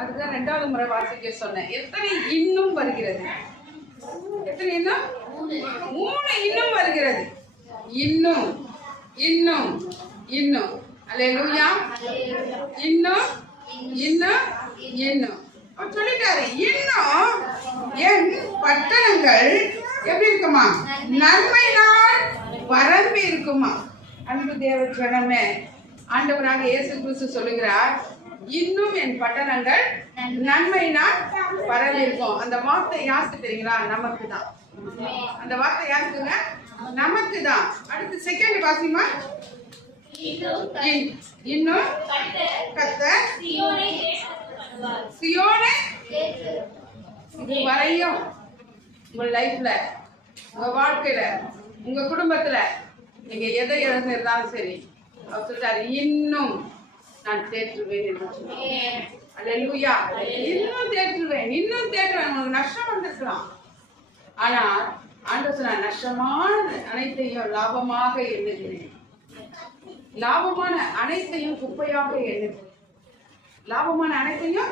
அதுதான் 2வது முறை வாசிக்க சொன்னேன். எத்தனை இன்னும் வருகிறது? எத்தனை இன்னும்? 3 இன்னும் வருகிறது. இன்னும் இன்னும் இன்னும். அல்லேலூயா. இன்னும் இன்னும் இன்னும். அவர் சொல்லிட்டாரு, இன்னும் என் பட்டணங்கள் எப்படி இருக்குமா? நன்மையினால் பரம்பி இருக்குமா? அன்பு தேவ ஜனமே, ஆண்டவராக இயேசு கிறிஸ்து சொல்லுகிறார், இன்னும் என் பட்டணங்கள் நன்மையினால் பரவி இருக்கும். அந்த வார்த்தை யாருக்கு தெரியுங்களா? நமக்கு தான். அந்த வார்த்தை யாருக்குங்க? நமக்கு தான். அடுத்து செகண்ட் வாசிமா. இன்னும் கர்த்தர் சீயோனை இதுவரையும் உங்க லைஃப்ல, உங்க வாழ்க்கையில, உங்க குடும்பத்துல நீங்க எதை இழந்திருந்தாலும் சரி, அவர் சொல்லிட்டாரு, இன்னும் நான் தேற்றுவேன் என்று சொல்லுவேன். அல்லேலூயா. இன்னும் தேற்றுவேன், இன்னும் தேற்றுவேன். உங்களுக்கு நஷ்டம் வந்திருக்கலாம், ஆனா ஆண்டவர் சொன்னார், நஷ்டமான அனைத்தையும் லாபமாக எண்ணுகிறேன். லாபமான அனைத்தையும் குப்பையாக எண்ணுகிறேன். லாபமான அனைத்தையும்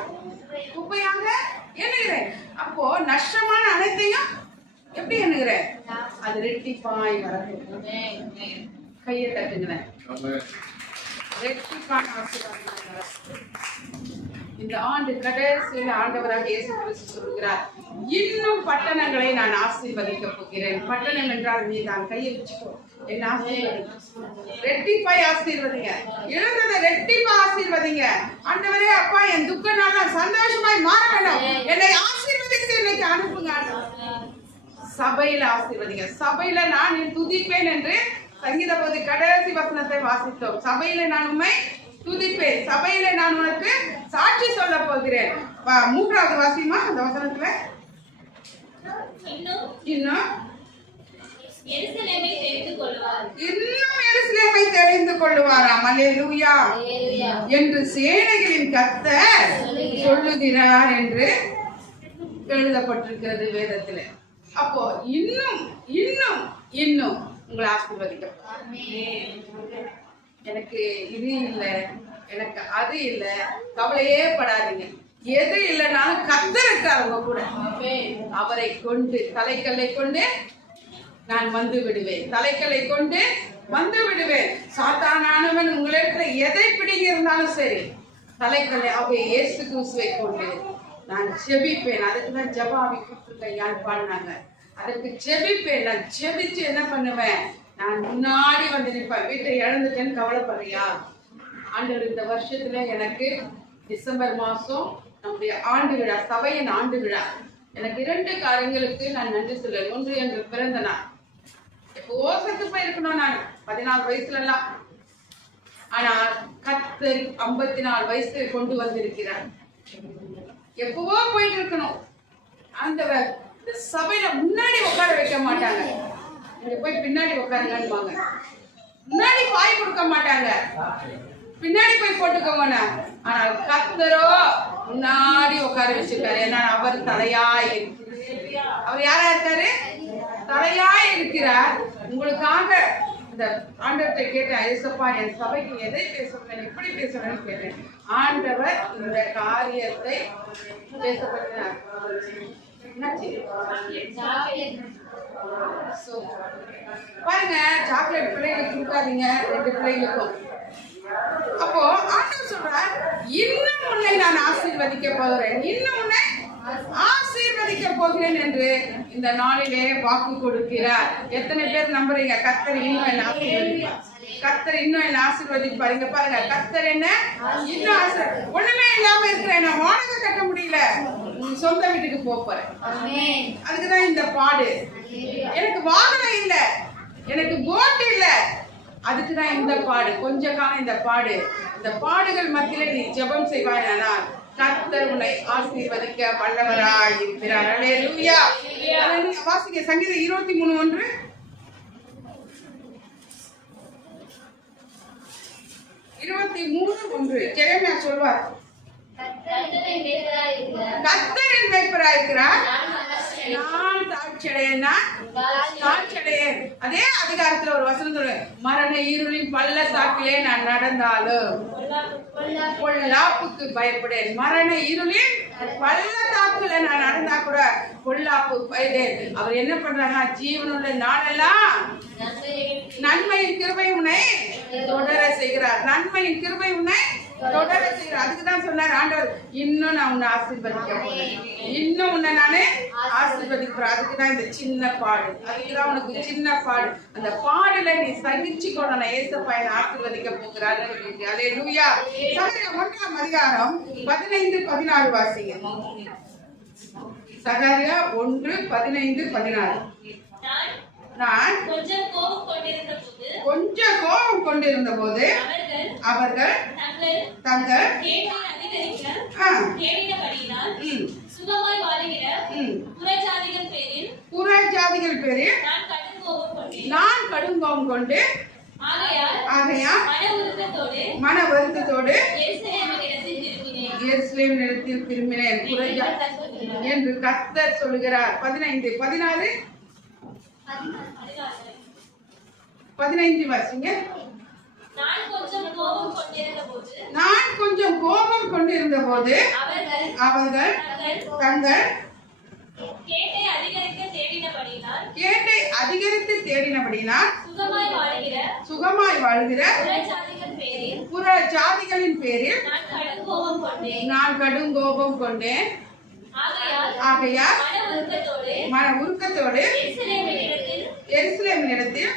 குப்பையாக எண்ணுகிறேன். அப்போ நஷ்டமான அனைத்தையும் எப்படி எண்ணுகிறேன்? அது ரெட்டிப்பாய் வரணும். கையை தட்டுங்களேன். ரெட்டிப்பான ஆசீர்வாதம். இந்த ஆண்டு கடைசியில் ஆண்டவராக இயேசு கிறிஸ்து சொல்கிறார், இன்னும் பட்டணங்களை நான் ஆசீர்வதிக்க போகிறேன். பட்டணம் என்றால் நீ தான். கையை வச்சுக்கோ. என்ன ஆசீர்வதிங்க? ரெட்டிப்பாய் ஆசீர்வதிங்க. இழந்ததை ரெட்டிப்பா ஆசீர்வதிங்க. ஆண்டவரே, அப்பா, என் துக்க நாள் சந்தோஷமாய் மாற வேண்டும். என்னை ஆசீர்வதித்து இன்னைக்கு அனுப்புங்க. சபையில ஆசீர்வதிங்க. சபையில நான் துதிப்பேன் என்று சங்கீத பகுதி கடைசி வசனத்தை வாசித்தோம். சபையில நான் உண்மை துதிப்பேன். சபையில நான் உனக்கு சாட்சி சொல்ல போகிறேன். 3வது வாசிமா அந்த வசனத்துல. இன்னும் எருசலேமை தெரிந்து கொள்வாராம். அல்லேலூயா. என்று சேனைகளின் கர்த்தர் சொல்லுகிறார் என்று எழுதப்பட்டிருக்கிறது வேதத்துல. அப்போ இன்னும் இன்னும் இன்னும் உங்களை ஆசீர்வதிக்கும். எனக்கு இது இல்லை, எனக்கு அது இல்லை, கவலையே படாதீங்க. எது இல்லைனாலும் கர்த்தர் இருக்கார் உங்க கூட. அவரை கொண்டு, தலைக்கல்லை கொண்டு நான் வந்து விடுவேன். தலைக்கல்லை கொண்டு வந்து விடுவேன். சாத்தானானவன் உங்களிடத்துல எதை பிடிங்க இருந்தாலும் சரி, தலைக்கல்லை அவங்க இயேசு கிறிஸ்துவை கொண்டு நான் ஜெபிப்பேன். அதுக்கு தான் ஜெபாவி கூப்பிட்டுருக்கையான்னு பாடினாங்க. அதுக்கு ஜெபிப்பேன். நான் ஜெபிச்சு என்ன பண்ணுவேன்? நான் முன்னாடி வந்து நிற்பேன். வீட்டை இழந்துட்டேன்னு கவலைப்படுறியா? ஆண்டவர் இந்த வருஷத்துல எனக்கு டிசம்பர் மாசம் நம்முடைய ஆண்டு விழா, சபையின் ஆண்டு விழா. எனக்கு 2 காரியங்களுக்கு நான் நன்றி சொல்லுவேன். ஒன்று, என்று பிறந்த நாள். எப்போ செத்து போயிருக்கணும் நான் 14 வயசுல எல்லாம். ஆனால் கர்த்தர் 54 வயசு கொண்டு வந்திருக்கிறார். எப்பவோ போயிட்டு இருக்கணும். அந்த சபையில முன்னாடி உட்கார வைக்க மாட்டாங்க. நீங்க போய் பின்னாடி உட்காருங்கன்னுவாங்க. முன்னாடி பாய் கொடுக்க மாட்டாங்க. பின்னாடி போய் போட்டுக்கோங்க. ஆனால் கர்த்தரோ முன்னாடி உட்கார வச்சிருக்காரு. ஏன்னா அவர் தலையாய் இருக்கிறார். அவர் யாரா இருக்காரு? தலையாய் இருக்கிறார். உங்களுக்காக இந்த ஆண்டவர்கிட்ட கேட்டேன், ஐயப்பா, என் சபைக்கு எதை பேசுவேன், எப்படி பேசுவேன்னு கேட்டேன். ஆண்டவர் இந்த காரியத்தை பேசப்பட்டார். பாருங்க, சாக்லேட் பிள்ளைகளுக்கு கொடுக்காதீங்க, 2 பிள்ளைகளுக்கும். அப்போ ஆண்டவர் சொல்றார், இன்னும் உன்னை நான் ஆசீர்வதிக்க போகிறேன், இன்னும் உன்னை ஆசீர்வதிக்க போகிறேன் என்று இந்த நாளிலே வாக்கு கொடுக்கிறார். எத்தனை பேர் நம்புறீங்க? கர்த்தர் இன்னும் என்ன ஆசீர்வதிப்பார். கர்த்தர் இன்னும் என்ன ஆசீர்வதிப்பார். இங்க பாருங்க, கர்த்தர் என்ன இன்னும் ஒண்ணுமே இல்லாம இருக்கிறேன், நான் வாடகை கட்ட முடியல, சொந்த வீட்டுக்கு போறேன். அதுக்குதான் இந்த பாடு. எனக்கு வாகனம் இல்ல, எனக்கு போட் இல்ல, அதுக்குதான் இந்த பாடு. கொஞ்ச காலம் இந்த பாடு. இந்த பாடுகள் மத்தியில நீ ஜெபம் செய்வாயானால் கர்த்தர் உன்னை ஆசீர்வதிக்க வல்லவராய் இருக்கிறார். அல்லேலூயா. வாசிக்க சங்கீதம் 23:1. 23:1 ஜெரமியா சொல்வார், கர்த்தரின் மேய்ப்பராயிருக்கிறார், நான் தாழ்ச்சியடையேன். அதே அதிகாரத்துல ஒரு வசனம் சொல்லு, மரண இருளின் பள்ளத்தாக்கிலே நான் நடந்தாலும் பொல்லாப்புக்கு பயப்படேன். மரண இருளின் பள்ளத்தாக்குல நான் நடந்தா கூட பொல்லாப்பு பயப்படேன். அவர் என்ன பண்றாங்க, ஜீவனுள்ள நாளெல்லாம் நன்மையின் கிருபை உன்னை தொடர செய்கிறார். நன்மையின் கிருபை உன்னை தொடர செய்கிறார். அதுக்குதான் சொன்னார் ஆண்டவர், இன்னும் நான் உன்னை ஆசீர்வதிக்க போறேன், இன்னும் உன்னை நானே ஆசீர்வதிக்கிறேன். அதுக்குதான் இந்த சின்ன பாடு, அதுக்குதான் உனக்கு சின்ன பாடு. அந்த பாடுல நீ சகிச்சு கொள்ள ஏசப்பா என்னை ஆசீர்வதிக்க போகிறார். அல்லேலூயா. சகரியா 1ஆம் அதிகாரம் 15-16 வாசிங்க. சகரியா 1:15-16. நான் கொஞ்சம் கோபம் கொண்டிருந்த போது அவர்கள் தங்கள் புறஜாதிகள் பேரில் நான் கடும் கோபம் கொண்டு ஆகையால் மன வருத்தத்தோடு எருசலேம் நிலத்தில் திரும்பினேன் என்று கர்த்தர் சொல்கிறார். 15-16 15 வாசிங்க. நான் கொஞ்சம் கோபம் கொண்டிருந்த போது அவர்கள் தங்கள் கேட்டை அதிகரித்து தேடினபடினால் சுகமாய் வாழ்கிற புற ஜாதிகளின் பேரில் நான் கடும் கோபம் கொண்டேன். ஆகையால் மன உருக்கத்தோடு எருசலேமினிடத்தில்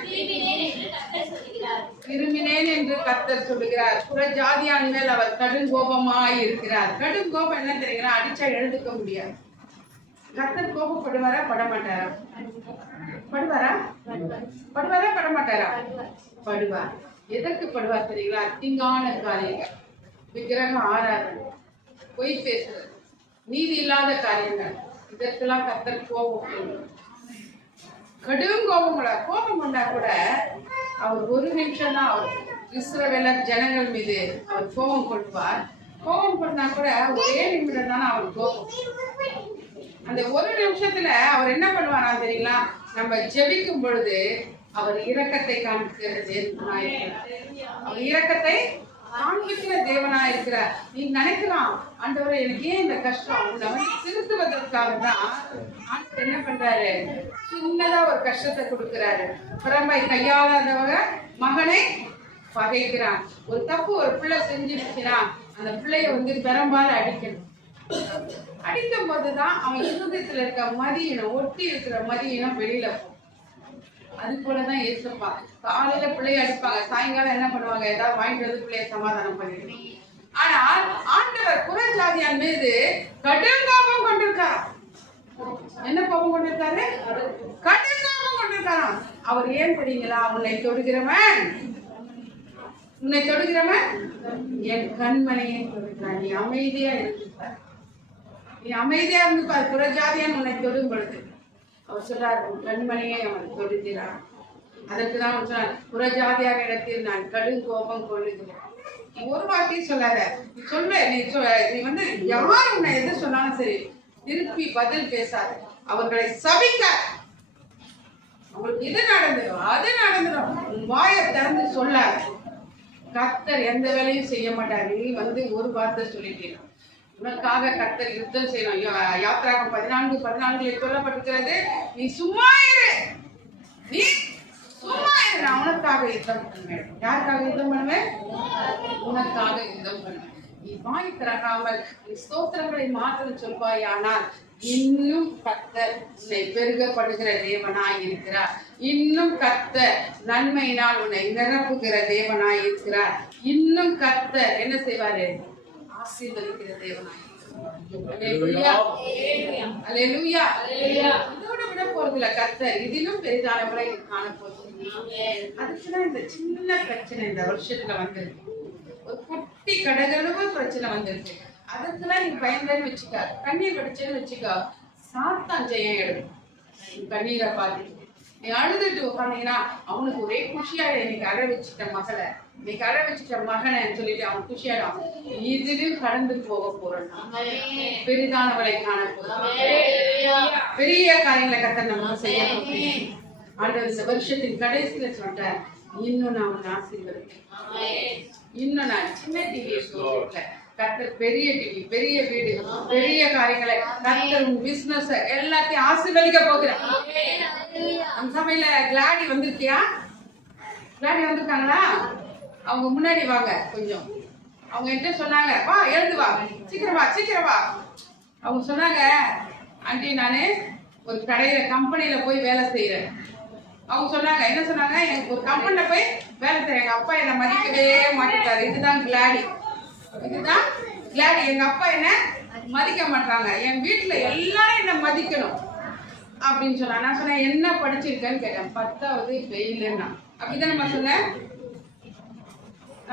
திரும்பினேன் என்று கர்த்தர் சொல்லுகிறார். புற ஜாதியான் மேல் அவர் கடும் கோபமாய் இருக்கிறார். கடும் கோபம் என்ன தெரியுங்களா, அடிச்சா எழுதுக்க முடியாது. கர்த்தர் கோபப்படுவாரா படமாட்டாரா? படுவாரா படமாட்டாரா? படுவார். எதற்கு படுவார் தெரியுங்களா? தீங்கான காரியங்கள், விக்கிரக ஆராதனை, பொய் பேசுறது, நீதி இல்லாத காரியங்கள், இதற்கெல்லாம் கர்த்தர் கோபம். கடும் கோபம் கொண்டா கூட அவர் ஒரு நிமிஷம் தான் அவர் இஸ்ரவேலர் ஜனங்கள் மீது அவர் கோபம் கொள்வார். கோபம் கொண்டா கூட ஒரே நிமிடம் தானே அவர் கோபம். அந்த ஒரு நிமிஷத்துல அவர் என்ன பண்ணுவாரா தெரியுங்களா, நம்ம ஜெபிக்கும் பொழுது அவர் இரக்கத்தை காண்பிக்கிறது. அவர் இரக்கத்தை காண்பிக்கிற தேவனா இருக்கிறார். நீ நினைக்கலாம், ஆண்டவரே எனக்கு ஏன் இந்த கஷ்டம், உன்னை திருத்துவதற்காக தான் ஆண்டவர் என்ன பண்றாரு, சின்னதா ஒரு கஷ்டத்தை கொடுக்கிறாரு. பிறமை கையாளாதவங்க மகனை பகைக்கிறான். ஒரு தப்பு ஒரு பிள்ளை செஞ்சிருச்சுன்னா அந்த பிள்ளைய பெரும்பாலும் அடிக்கணும். அடிக்கும் போதுதான் அவன் இருதயத்துல இருக்க மதியினம், ஒட்டி இருக்கிற மதியினம் வெளியில போகும். அது போலதான் ஏசப்பா காலையில பிள்ளைய அடிப்பாங்க, சாயங்காலம் என்ன பண்ணுவாங்க, ஏதாவது வாங்கிட்டு வந்து பிள்ளைய சமாதானம் பண்ணிடுவாங்க. ஆனால் ஆண்டவர் புறஜாதியான் மீது கடும் கோபம் கொண்டிருக்கார். என்ன கோபம் கொண்டிருக்காரு? கடும் கோபம் கொண்டிருக்காராம். அவர் ஏன் தெரியுங்களா, உன்னை தொடுகிறவன் என் கண்மணியை தொடுகிறான். நீ அமைதியா இருப்பார், நீ அமைதியா இருந்துப்பார். புறஜாதியான் உன்னை தொடும் பொழுது அவர் சொல்றார், உன் கண்மணியை அவன் தொடுகிறான். அதற்குதான் அவர் சொன்னார், புறஜாதியான இடத்தில் நான் கடும் கோபம் கொள்ளுகிறேன். நீ ஒரு வார்த்தையும் சொல்லாத, நீ சொல்ல நீ யார் உன்னை எது சொன்னாலும் சரி திருப்பி பதில் பேசாத. அவர்களை சபிக்க, அவங்களுக்கு இது நடந்துடும் அது நடந்துடும், உன் வாயை திறந்து சொல்லாத. கர்த்தர் எந்த வேலையும் செய்ய மாட்டார். நீ ஒரு வார்த்தை சொல்லிட்டீங்க, உனக்காக கர்த்தர் யுத்தம் செய்யணும். யாத்திராகம் 14:14 சொல்லப்பட்டிருக்கிறது, நீ சும்மா இரு, நீ சும்மா இரு, நான் உனக்காக யுத்தம் பண்ணுவேன். யாருக்காக யுத்தம் பண்ணுவேன்? உனக்காக யுத்தம் பண்ணுவேன். நீ வாய் திறக்காமல் நீ ஸ்தோத்திரங்களை மாத்திரம் சொல்வாய், ஆனால் இன்னும் கர்த்தர் உன்னை பெருகப்படுகிற தேவனாய் இருக்கிறார். இன்னும் கர்த்தர் நன்மையினால் உன்னை நிரப்புகிற தேவனாய் இருக்கிறார். இன்னும் கர்த்தர் என்ன செய்வாரு? ஆசீர்வதிக்கிற தேவனாய். அல்லேலூயா. இதோட விட போறதுல கர்த்தர் இதிலும் பெரிதான முறை காணப்போகுது. அதுக்குதான் இந்த சின்ன பிரச்சனை இந்த வருஷத்துல வந்திருக்கு. ஒரு குட்டி கடகளவு பிரச்சனை வந்திருக்கு. அதுக்குலாம் நீ பயந்தேன்னு வச்சுக்க, கண்ணீர் வடிச்சேன்னு வச்சுக்கோ, சாத்தான் ஜெயம் எடுக்கும். கண்ணீரை பார்த்து நீ அழுதுட்டு உட்காந்தீங்கன்னா அவனுக்கு ஒரே குஷியா இன்னைக்கு அழ வச்சுட்ட மகளை, நீ கடை வச்சுட்ட மகனை சொல்லிட்டு அவன் குஷியாடான். இதுலயும் கடந்து போக போறான். பெரிதானவளை காண போறான். பெரிய காரியங்களை கர்த்தர் நம்ம செய்யணும். ஆண்டவர் இந்த வருஷத்தின் கடைசியில சொல்லிட்டார், இன்னும் நான் உன்னை ஆசீர்வதிக்கிறேன். இன்னும் நான் சின்ன டிவியை சொல்லிட்டேன். கர்த்தர் பெரிய டிவி, பெரிய வீடு, பெரிய காரியங்களை கர்த்தர் உன் பிசினஸ் எல்லாத்தையும் ஆசீர்வதிக்க போகிறார். அந்த சமையல கிளாடி வந்திருக்கியா? கிளாடி வந்திருக்காங்களா? அவங்க முன்னாடி வாங்க கொஞ்சம். அவங்க என்கிட்ட சொன்னாங்க, வா எழுந்து வா, சீக்கிரம் வா சீக்கிரம் வா. அவங்க சொன்னாங்க, ஆண்டி நானு ஒரு கடையில கம்பெனியில போய் வேலை செய்யறேன். அவங்க சொன்னாங்க, என்ன சொன்னாங்க, எனக்கு ஒரு கம்பெனில போய் வேலை செய்யறேன். எங்க அப்பா என்னை மதிக்கவே மாட்டேட்டாரு. இதுதான் கிளாடி, இதுதான் கிளாடி. எங்க அப்பா என்ன மதிக்க மாட்டாங்க, என் வீட்டுல எல்லாரும் என்ன மதிக்கணும் அப்படின்னு சொன்னா. நான் சொன்னேன், என்ன படிச்சிருக்கேன்னு கேட்டேன். 10வது ஃபெயிலுன்னா. அப்படிதான் சொன்னேன்.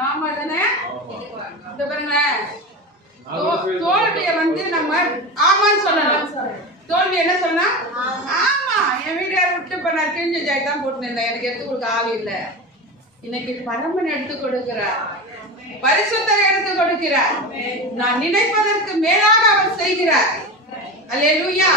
ஆமா தானே? இந்த பாருங்களேன், தோல்விய நம்ம ஆமான்னு சொல்லணும். தோல்வி என்ன சொன்னா, ஆமா என் வீட்டுல விட்டு இப்ப நான் கிழிஞ்ச ஜாய் தான் போட்டுருந்தேன், எனக்கு எடுத்து கொடுக்க ஆள் இல்ல. இன்னைக்கு பரமன் எடுத்து கொடுக்கிறார், பரிசுத்தர் எடுத்து கொடுக்கிறார். நான் நினைப்பதற்கு மேலாக அவர் செய்கிறார். அல்லேலூயா.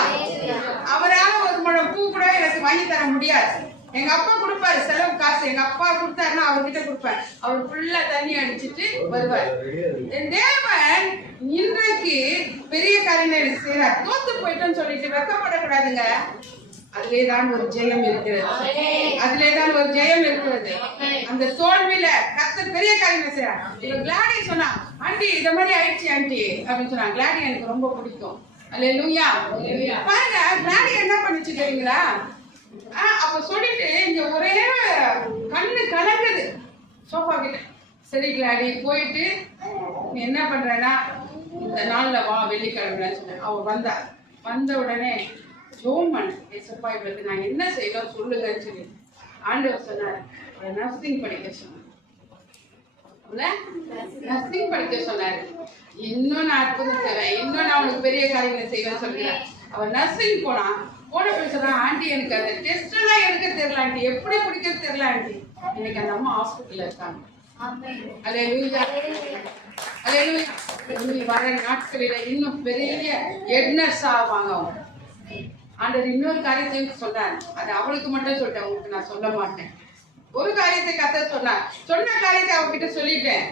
அவரால் ஒரு முழம் பூ கூட எனக்கு வாங்கி தர முடியாது. எங்க அப்பா கொடுப்பாரு செலவு காசு. எங்க அப்பா கொடுத்தாருன்னா அவர்கிட்ட கொடுப்பேன். அவர் ஃபுல்லா தண்ணி அடிச்சுட்டு வருவார். என் தேவன் இன்றைக்கு பெரிய காரியங்களை செய்யறார். தோத்து போயிட்டோன்னு சொல்லிட்டு வெக்கப்படக்கூடாதுங்க. அதிலேதான் ஒரு ஜெயம் இருக்கிறது. அதிலேதான் ஒரு ஜெயம் இருக்கிறது. அந்த தோல்வியில கர்த்தர் பெரிய காரியங்களை செய்யறார். இவங்க கிளாடி சொன்னா, ஆண்டி இத மாதிரி ஆயிடுச்சு ஆண்டி அப்படின்னு சொன்னாங்க. கிளாடி எனக்கு ரொம்ப பிடிக்கும். அல்லேலூயா. பாருங்க, கிளாடி என்ன பண்ணிச்சு தெரியுங்களா? அப்ப சொல்லிட்டு இங்க ஒரே கண்ணு கலங்குது சோஃபா கிட்ட. சரி கிளாடி போயிட்டு நீ என்ன பண்றேன்னா இந்த நாள்ல வா, வெள்ளிக்கிழமை சொன்னேன். அவ வந்தா. வந்த உடனே ஜோம் பண்ண, ஏசப்பா இவளுக்கு நான் என்ன செய்யலாம் சொல்லுங்கன்னு சொல்லி ஆண்டவர் சொன்னார். நர்சிங் படிக்க சொன்னார். நர்சிங் படிக்க சொன்னாரு. இன்னும் நான் அற்புதம் செய்வேன், இன்னும் நான் உனக்கு பெரிய காரியங்களை செய்வேன்னு சொல்கிறேன். அவன் நர்சிங் போனான். போன பேசுறான், ஆண்டி எனக்கு அந்த டெஸ்ட் எல்லாம் எடுக்க தெரியல ஆண்டி, எப்படி பிடிக்க தெரியல ஆண்டி. இன்னைக்கு அந்த அம்மா ஹாஸ்பிட்டல்ல இருக்காங்க. அல்லேலூயா. அல்லேலூயா. இனி வர நாட்களில இன்னும் பெரிய எட்னஸ் ஆவாங்க அவங்க. ஆண்டவர் இன்னொரு காரியத்தையும் சொன்னார். அது அவளுக்கு மட்டும் சொல்லிட்டேன், உங்களுக்கு நான் சொல்ல மாட்டேன். ஒரு காரியத்தை கர்த்தர் சொன்னார். சொன்ன காரியத்தை அவகிட்ட சொல்லிட்டேன்.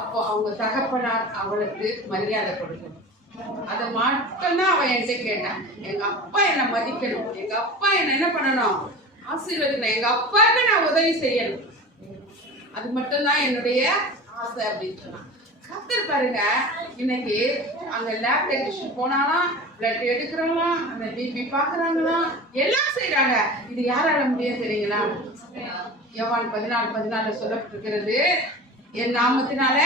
அப்போ அவங்க தகப்பனார் அவளுக்கு மரியாதை கொடுக்கணும். அதை மட்டும்தான் அவன் என்கிட்ட கேட்டான். எங்க அப்பா என்ன மதிக்கணும், எங்க அப்பா என்ன பண்ணணும், ஆசீர்வதிக்கணும், எங்க அப்பாவுக்கு நான் உதவி செய்யணும். அது மட்டும்தான் என்னுடைய ஆசை அப்படின்னு சொன்னான். கர்த்தர் பாருங்க, இன்னைக்கு அங்க லேப் டெக்னீஷியன் போனாலாம், பிளட் எடுக்கிறாங்களாம், அந்த பிபி பாக்குறாங்களாம், எல்லாம் செய்யறாங்க. இது யாரால முடியும் தெரியுங்களா? யோவான் 14:14 சொல்லப்பட்டிருக்கிறது, என் நாமத்தினால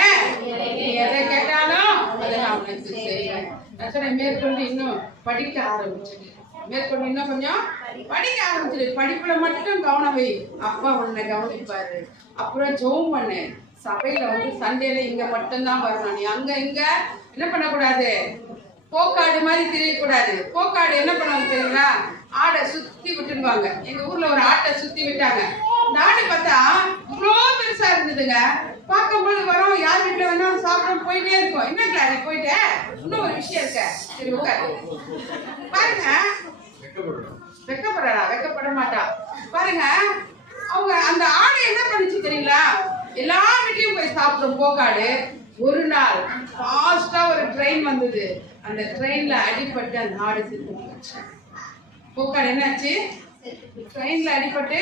எதை கேட்டாலும் அதை நான் உனக்கு செய்வேன். நான் சொன்னேன், மேற்கொண்டு இன்னும் படிக்க ஆரம்பிச்சிடு, மேற்கொண்டு இன்னும் கொஞ்சம் படிக்க ஆரம்பிச்சிடு. படிப்புல மட்டும் கவனம் வை, அப்பா உன்னை கவனிப்பாரு. அப்புறம் ஜெபம் பண்ணு. சபையில சண்டேல இங்க மட்டும்தான் வரணும். நீ அங்க இங்க என்ன பண்ணக்கூடாது, போக்காடு மாதிரி தெரியக்கூடாது. போக்காடு என்ன பண்ணுவாங்க தெரியுங்களா? ஆடை சுத்தி விட்டுருவாங்க. எங்க ஊர்ல ஒரு ஆட்டை சுத்தி விட்டாங்க. இந்த ஆடு பார்த்தா இவ்வளோ பெருசா இருந்ததுங்க. பார்க்கும்போது வரோம், யார் வீட்டுல வேணாலும் சாப்பிட போயிட்டே இருக்கும். என்ன கிளாரி போயிட்ட, இன்னும் ஒரு விஷயம் இருக்க, சரி உட்காரு. பாருங்க, வெக்கப்படுறா? வெக்கப்பட மாட்டா. பாருங்க, அவங்க அந்த ஆடு என்ன பண்ணிச்சு தெரியுங்களா? எல்லா வீட்லயும் போய் சாப்பிடும் போக்காடு. ஒரு நாள் ஃபாஸ்டா ஒரு ட்ரெயின் வந்தது. அந்த ட்ரெயின்ல அடிபட்டு அந்த ஆடு செத்து போச்சு. போக்காடு என்னாச்சு? ட்ரெயின்ல அடிபட்டு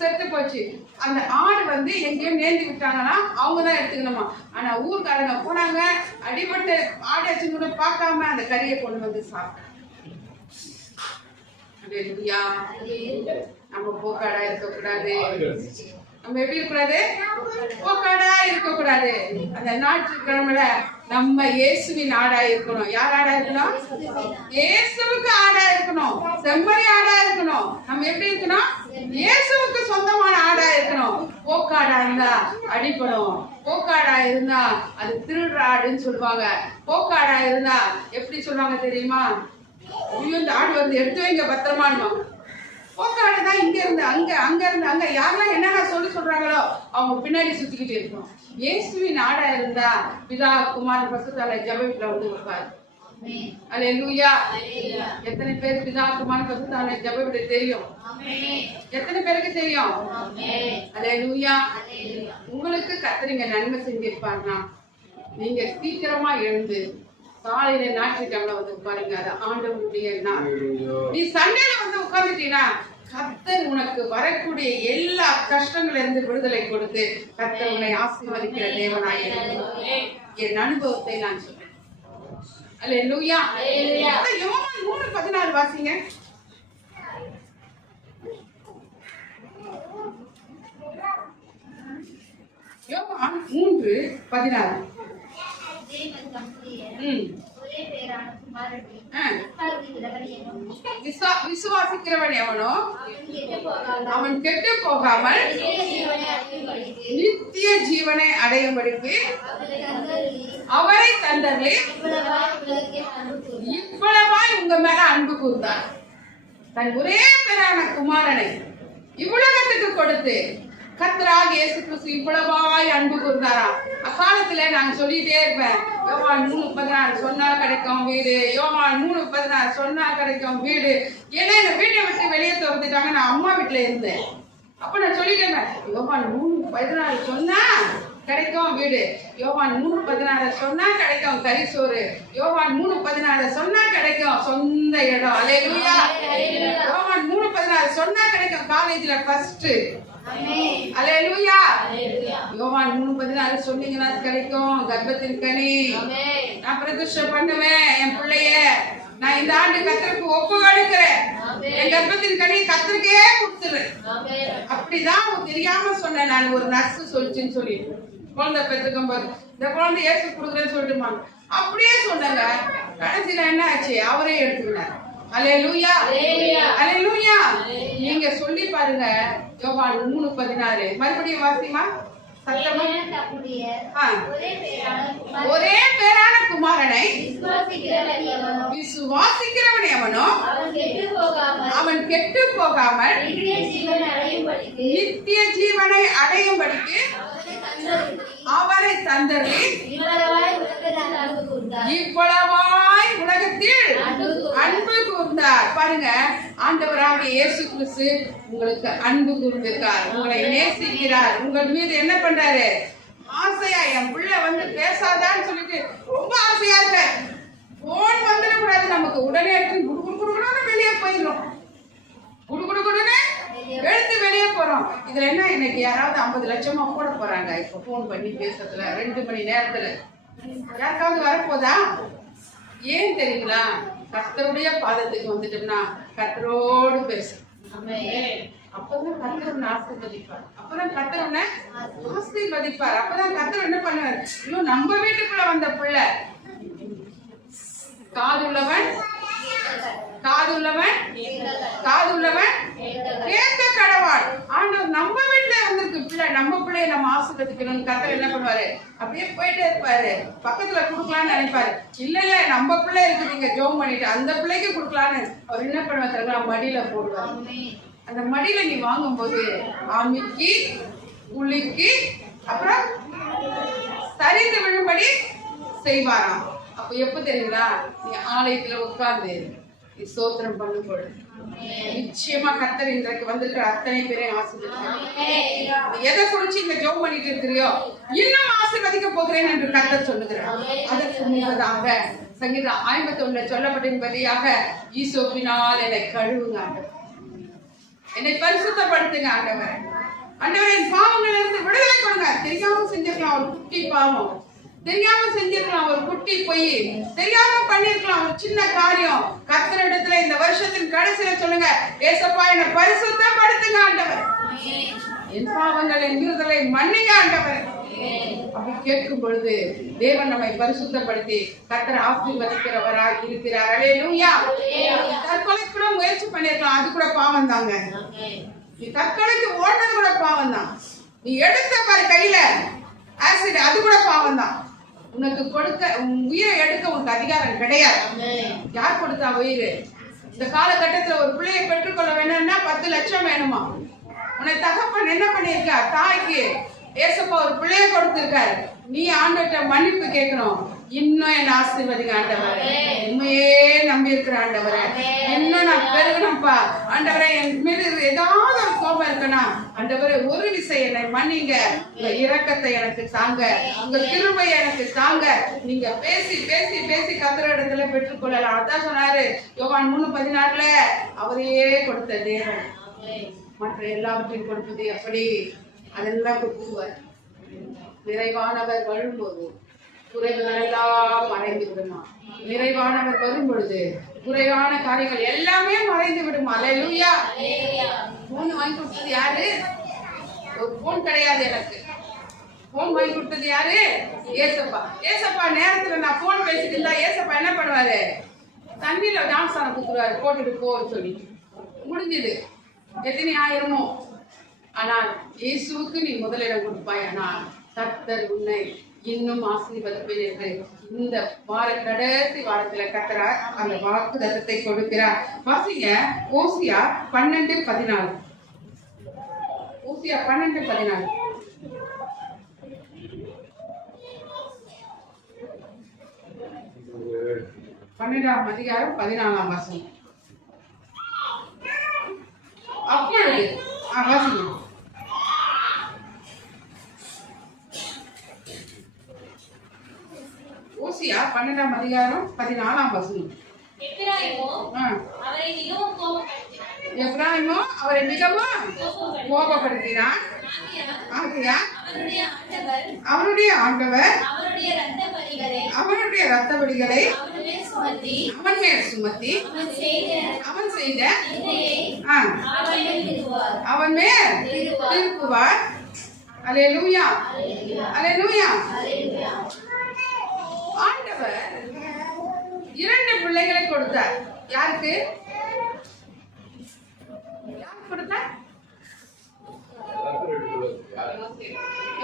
செத்து போச்சு. அந்த ஆடு எங்கேயும் நேர்ந்து விட்டாங்கன்னா அவங்க தான் எடுத்துக்கணுமா. ஆனா ஊர்க்காரங்க போனாங்க, அடிபட்டு ஆடு வச்சு கூட பார்க்காம அந்த கறியை கொண்டு வந்து சாப்பிட்டாங்க. நம்ம போக்காடா இருக்கக்கூடாது. நம்ம எப்படி இருக்கக்கூடாது? போக்காடா இருக்கக்கூடாது. அந்த ஞாயிற்றுக்கிழமையில நம்ம இயேசுவின் ஆடா இருக்கணும். யார் ஆடா இருக்கணும்? இயேசுவுக்கு ஆடா இருக்கணும். செம்மறி ஆடா இருக்கணும். நம்ம எப்படி இருக்கணும்? இயேசுவுக்கு சொந்தமான ஆடா இருக்கணும். போக்காடா இருந்தா அடிப்படும். போக்காடா இருந்தா அது திருடுற ஆடுன்னு சொல்லுவாங்க. போக்காடா இருந்தா எப்படி சொல்லுவாங்க தெரியுமா? இந்த ஆடு எடுத்து வைங்க பத்திரமானுவாங்க. போக்காடுதான் இங்க இருந்து அங்க, அங்க இருந்து அங்க, யாரெல்லாம் என்னென்ன சொல்றாங்களோ அவங்க பின்னாடி சுத்திக்கிட்டு இருக்கணும். இயேசுவின் ஆடா இருந்தா பிதா குமாரன் பரிசுத்த ஜெப வீட்டுல வந்து உட்காரு. அல்லேலூயா. எத்தனை பேர் பிதா குமாரன் பரிசுத்த ஜெப வீடு தெரியும்? எத்தனை பேருக்கு தெரியும்? அல்லேலூயா. உங்களுக்கு கர்த்தர் நன்மை செஞ்சிருப்பாருன்னா நீங்க சீக்கிரமா எழுந்து காலையில ஞாயிற்றுக்கிழமை வந்து உட்காருங்க. அது ஆண்டவருடைய நாள். நீ சண்டையில வந்து உட்கார்ந்துட்டீங்கன்னா கர்த்தர் உனக்கு வரக்கூடிய எல்லா கஷ்டங்கள்ல இருந்து விடுதலை கொடுத்து கர்த்தர் உன்னை ஆசீர்வதிக்கிற தேவனாய் இருக்கிறார். என் அனுபவத்தை நான் சொல்றேன். அல்லேலூயா. யோவான் 3:14 வாசிங்க. யோவான் 3:14. விசுவாசிக்கிறவன் எவனோ அவன் கெட்டு போகாமல் நித்திய ஜீவனை அடையும்படிக்கு அவரை தந்தரே இவ்வளவாய் உங்க மேல அன்பு கூர்ந்தார். தன் ஒரே பேரான குமாரனை இவ்வுலகத்துக்கு கொடுத்து கர்த்தராகிய இயேசு கிறிஸ்து இவ்வளவாய் அன்பு கூர்ந்தாராம். அக்காலத்துல நாங்க சொல்லிட்டே இருப்பேன், யோவான் 3:16 சொன்னா கிடைக்கும் வீடு, யோவான் 3:16 சொன்னா கிடைக்கும் வீடு. ஏன்னா இந்த வீட்டை விட்டு வெளியே திறந்துட்டாங்க. நான் அம்மா வீட்டுல இருந்தேன். அப்ப நான் சொல்லிட்டேன், யோவான் 3:16 சொன்னா கிடைக்கும் வீடு, யோவான் 3:16 சொன்னா கிடைக்கும் கரிசோறு, யோவான் 3:16 சொன்னா கிடைக்கும் சொந்த இடம். அல்லேலூயா. யோவான் 3:16 சொன்னா கிடைக்கும் காலேஜ்ல ஃபர்ஸ்ட். அல்லேலூயா. யோவான் 3:16 சொன்னீங்கன்னா கிடைக்கும் கர்ப்பத்தின் கனி. நான் பிரதிஷ்டை பண்ணுவேன் என் பிள்ளைய. நான் இந்த ஆண்டு கர்த்தருக்கு ஒப்பு கொடுக்கிறேன். என் கர்ப்பத்தின் கனி கர்த்தருக்கே கொடுத்துறேன். அப்படிதான் தெரியாம சொன்னேன். நான் ஒரு நர்ஸ் சொல்லிச்சுன்னு சொல்லிட்டு குழந்தை பெற்றுக்கும் போது இந்த குழந்தை ஏசு கொடுக்குறேன்னு சொல்லிட்டுமா அப்படியே சொன்னாங்க. கடைசியில என்ன ஆச்சு? அவரே எடுத்துக்கிட்டார். அல்லேலூயா. அல்லேலூயா. நீங்க சொல்லி பாருங்க. யோவான் 3:16 மறுபடியும் வாசிமா சத்தமா. ஒரே பேரான குமாரனை விசுவாசிக்கிறவன் எவனோ அவன் கெட்டு போகாமல் நித்திய ஜீவனை அடையும்படிக்கு அவரை தந்தரே இவ்வளவாய் உலகத்தில் அன்பு கூர்ந்தார். பாருங்க, ஆண்டவராகிய இயேசு கிறிஸ்து உங்களுக்கு அன்பு கூர்ந்திருக்கார். உங்களை நேசிக்கிறார். உங்கள் மீது என்ன பண்றாரு? ஆசையா என் பிள்ளை வந்து பேசாதான்னு சொல்லிட்டு ரொம்ப ஆசையா இருக்க. போன் வந்துடக்கூடாது நமக்கு. உடனே குடுகுடுன்னு வெளியே போயிடும். குடுகுடுன்னு எடுத்து வெளியே போறோம். இதுல என்ன, இன்னைக்கு யாராவது 50 லட்சமா போட போறாங்க இப்ப போன் பண்ணி பேசுறதுல 2 மணி நேரத்துல. யாருக்காவது வரப்போதா? ஏன் தெரியுங்களா? கர்த்தருடைய பாதத்துக்கு வந்துட்டோம்னா கர்த்தரோடு பேசு. அப்பதான் கர்த்தர் ஆசீர்வதிப்பார். அப்பதான் கர்த்தர் ஆசீர்வதிப்பார். அப்பதான் கர்த்தர் என்ன பண்ணுவார்? இன்னும் நம்ம வீட்டுக்குள்ள வந்த பிள்ளை காதுள்ளவன் கேட்க கடவாள். ஆண்டவர் நம்ம வீட்டுல வந்திருக்கு பிள்ளை. நம்ம பிள்ளைய நம்ம ஆசீர்வதிக்கணும். கர்த்தர் என்ன பண்ணுவாரு? அப்படியே போயிட்டே இருப்பாரு. பக்கத்துல குடுக்கலாம்னு நினைப்பாரு. இல்ல நம்ம பிள்ளை இருக்குது இங்க ஜோம் பண்ணிட்டு அந்த பிள்ளைக்கு குடுக்கலான்னு அவர் என்ன பண்ணுவாரு? மடியில போடுவாரு. அந்த மடியில நீ வாங்கும் போது அமுக்கி குலுக்கி அப்புறம் சரிந்து விழும்படி செய்வாராம். அப்ப எப்ப தெரியுங்களா? நீ ஆலயத்துல உட்கார்ந்து ஸ்தோத்திரம் பண்ணும்போது நிச்சயமா கர்த்தர் இன்றைக்கு வந்திருக்கிற அத்தனை பேரையும் ஆசீர்வதிக்கிறார். எதை குறிச்சு இங்க ஜெபம் பண்ணிட்டு இருக்கிறியோ இன்னும் ஆசீர்வதிக்க போகிறேன் என்று கர்த்தர் சொல்லுகிறார். அதற்கு முன்பதாக சங்கீதம் 51 சொல்லப்பட்டிருப்படியாக ஈசோப்பினால் என்னை கழுவுங்க ஆண்டவர், என்னை பரிசுத்தப்படுத்துங்க ஆண்டவர். ஆண்டவரின் பாவங்கள் இருந்து விடுதலை கொடுங்க. தெரியாம செஞ்சிருக்கலாம் ஒரு குட்டி பாவம், தெரியாம செஞ்சிருக்கலாம் ஒரு குட்டி பொய், தெரியாம பண்ணிருக்கலாம் ஒரு சின்ன காரியம். கர்த்தரிடத்துல இந்த வருஷத்தின் கடைசியில சொல்லுங்க, ஏசப்பா என்னை பரிசுத்தப்படுத்துங்க ஆண்டவர், என் பாவங்களை மீறுதலை மன்னிங்க ஆண்டவர். அப்படி கேட்கும் பொழுது தேவன் நம்மை பரிசுத்தப்படுத்தி கர்த்தர் ஆசீர்வதிக்கிறவராக இருக்கிறார். அல்லேலூயா. தற்கொலை கூட முயற்சி பண்ணிருக்கலாம், அது கூட பாவம் தாங்க. நீ தற்கொலைக்கு ஓடுறது கூட பாவம் தான். நீ எடுத்த பாரு கையில ஆசிட், அது கூட பாவம் தான். உனக்கு கொடுக்க உயிரை எடுக்க உனக்கு அதிகாரம் கிடையாது. யார் கொடுத்தா உயிர்? இந்த காலகட்டத்துல ஒரு பிள்ளையை பெற்றுக்கொள்ள வேணும்னா 10 லட்சம் வேணுமா? உன்னை தகப்பன் என்ன பண்ணிருக்கா? தாய்க்கு ஏசப்பா ஒரு பிள்ளைய கொடுத்திருக்காரு. நீ ஆண்டவர்கிட்ட மன்னிப்பு கேட்கணும். இன்னும் என்ன ஆசீர்வதிங்க ஆண்டவரே, உண்மையே நம்பி இருக்கிற ஆண்டவரே, இன்னும் நான் பெருகணும்ப்பா ஆண்டவரே. என் மீது ஏதாவது ஒரு கோபம் இருக்குன்னா ஆண்டவரே ஒரு விசை என்னை மன்னிங்க. உங்க இரக்கத்தை எனக்கு தாங்க, உங்க கிருபையை எனக்கு தாங்க. நீங்க பேசி பேசி பேசி கர்த்தர் இடத்துல பெற்றுக்கொள்ளலாம். அதான் சொன்னாரு யோவான் 3:16 அவரையே கொடுத்த தேவன் மற்ற எல்லாவற்றையும் கொடுப்பது எப்படி? அதெல்லாம் கொடுத்துருவார். நிறைவானவர் வரும்போது குறைவுகள் எல்லாம் மறைந்து விடுமா? நிறைவானவர் வரும் பொழுது குறைவான காரியங்கள் எல்லாமே மறைந்து விடுமா? அல்லேலூயா. போன் வாங்கி கொடுத்தது யாரு? ஒரு போன் கிடையாது எனக்கு. போன் வாங்கி கொடுத்தது யாரு? ஏசப்பா. ஏசப்பா நேரத்துல நான் போன் பேசிட்டு இருந்தா ஏசப்பா என்ன பண்ணுவாரு? தண்ணியில டான்ஸ் கொடுத்துருவாரு, போட்டுட்டு போன்னு சொல்லி. முடிஞ்சது. எத்தனை ஆயிரமோ. ஆனால் இயேசுவுக்கு நீ முதலிடம் கொடுப்பாய். ஆனால் கர்த்தர் உன்னை இன்னும் ஆசீர்வதிப்பேன் என்று இந்த வார கடைசி வாரத்துல கர்த்தர் அந்த வாக்குத்தத்தத்தை கொடுக்கிறார். வாசிங்க ஓசியா 12:14. ஓசியா 12:14. 12ஆம் அதிகாரம் 14ஆம் வசனம். அப்பொழுது வாசிங்க. ஓசியா 12ஆம் அதிகாரம் 14ஆம் வசனம். எப்பிராயீமோ அவரை மிகவும் கோபப்படுத்தினார். ஆகையால் அவருடைய ஆண்டவர் அவருடைய இரத்த பலிகளை அவன் மேல் சுமத்தி அவன் செய்த அவன் மேல் திருப்புவார். அல்லேலூயா, அல்லேலூயா. ஆண்டவர் 2 பிள்ளைகளை கொடுத்தார். யாருக்கு? யாருக்கு கொடுத்தார்?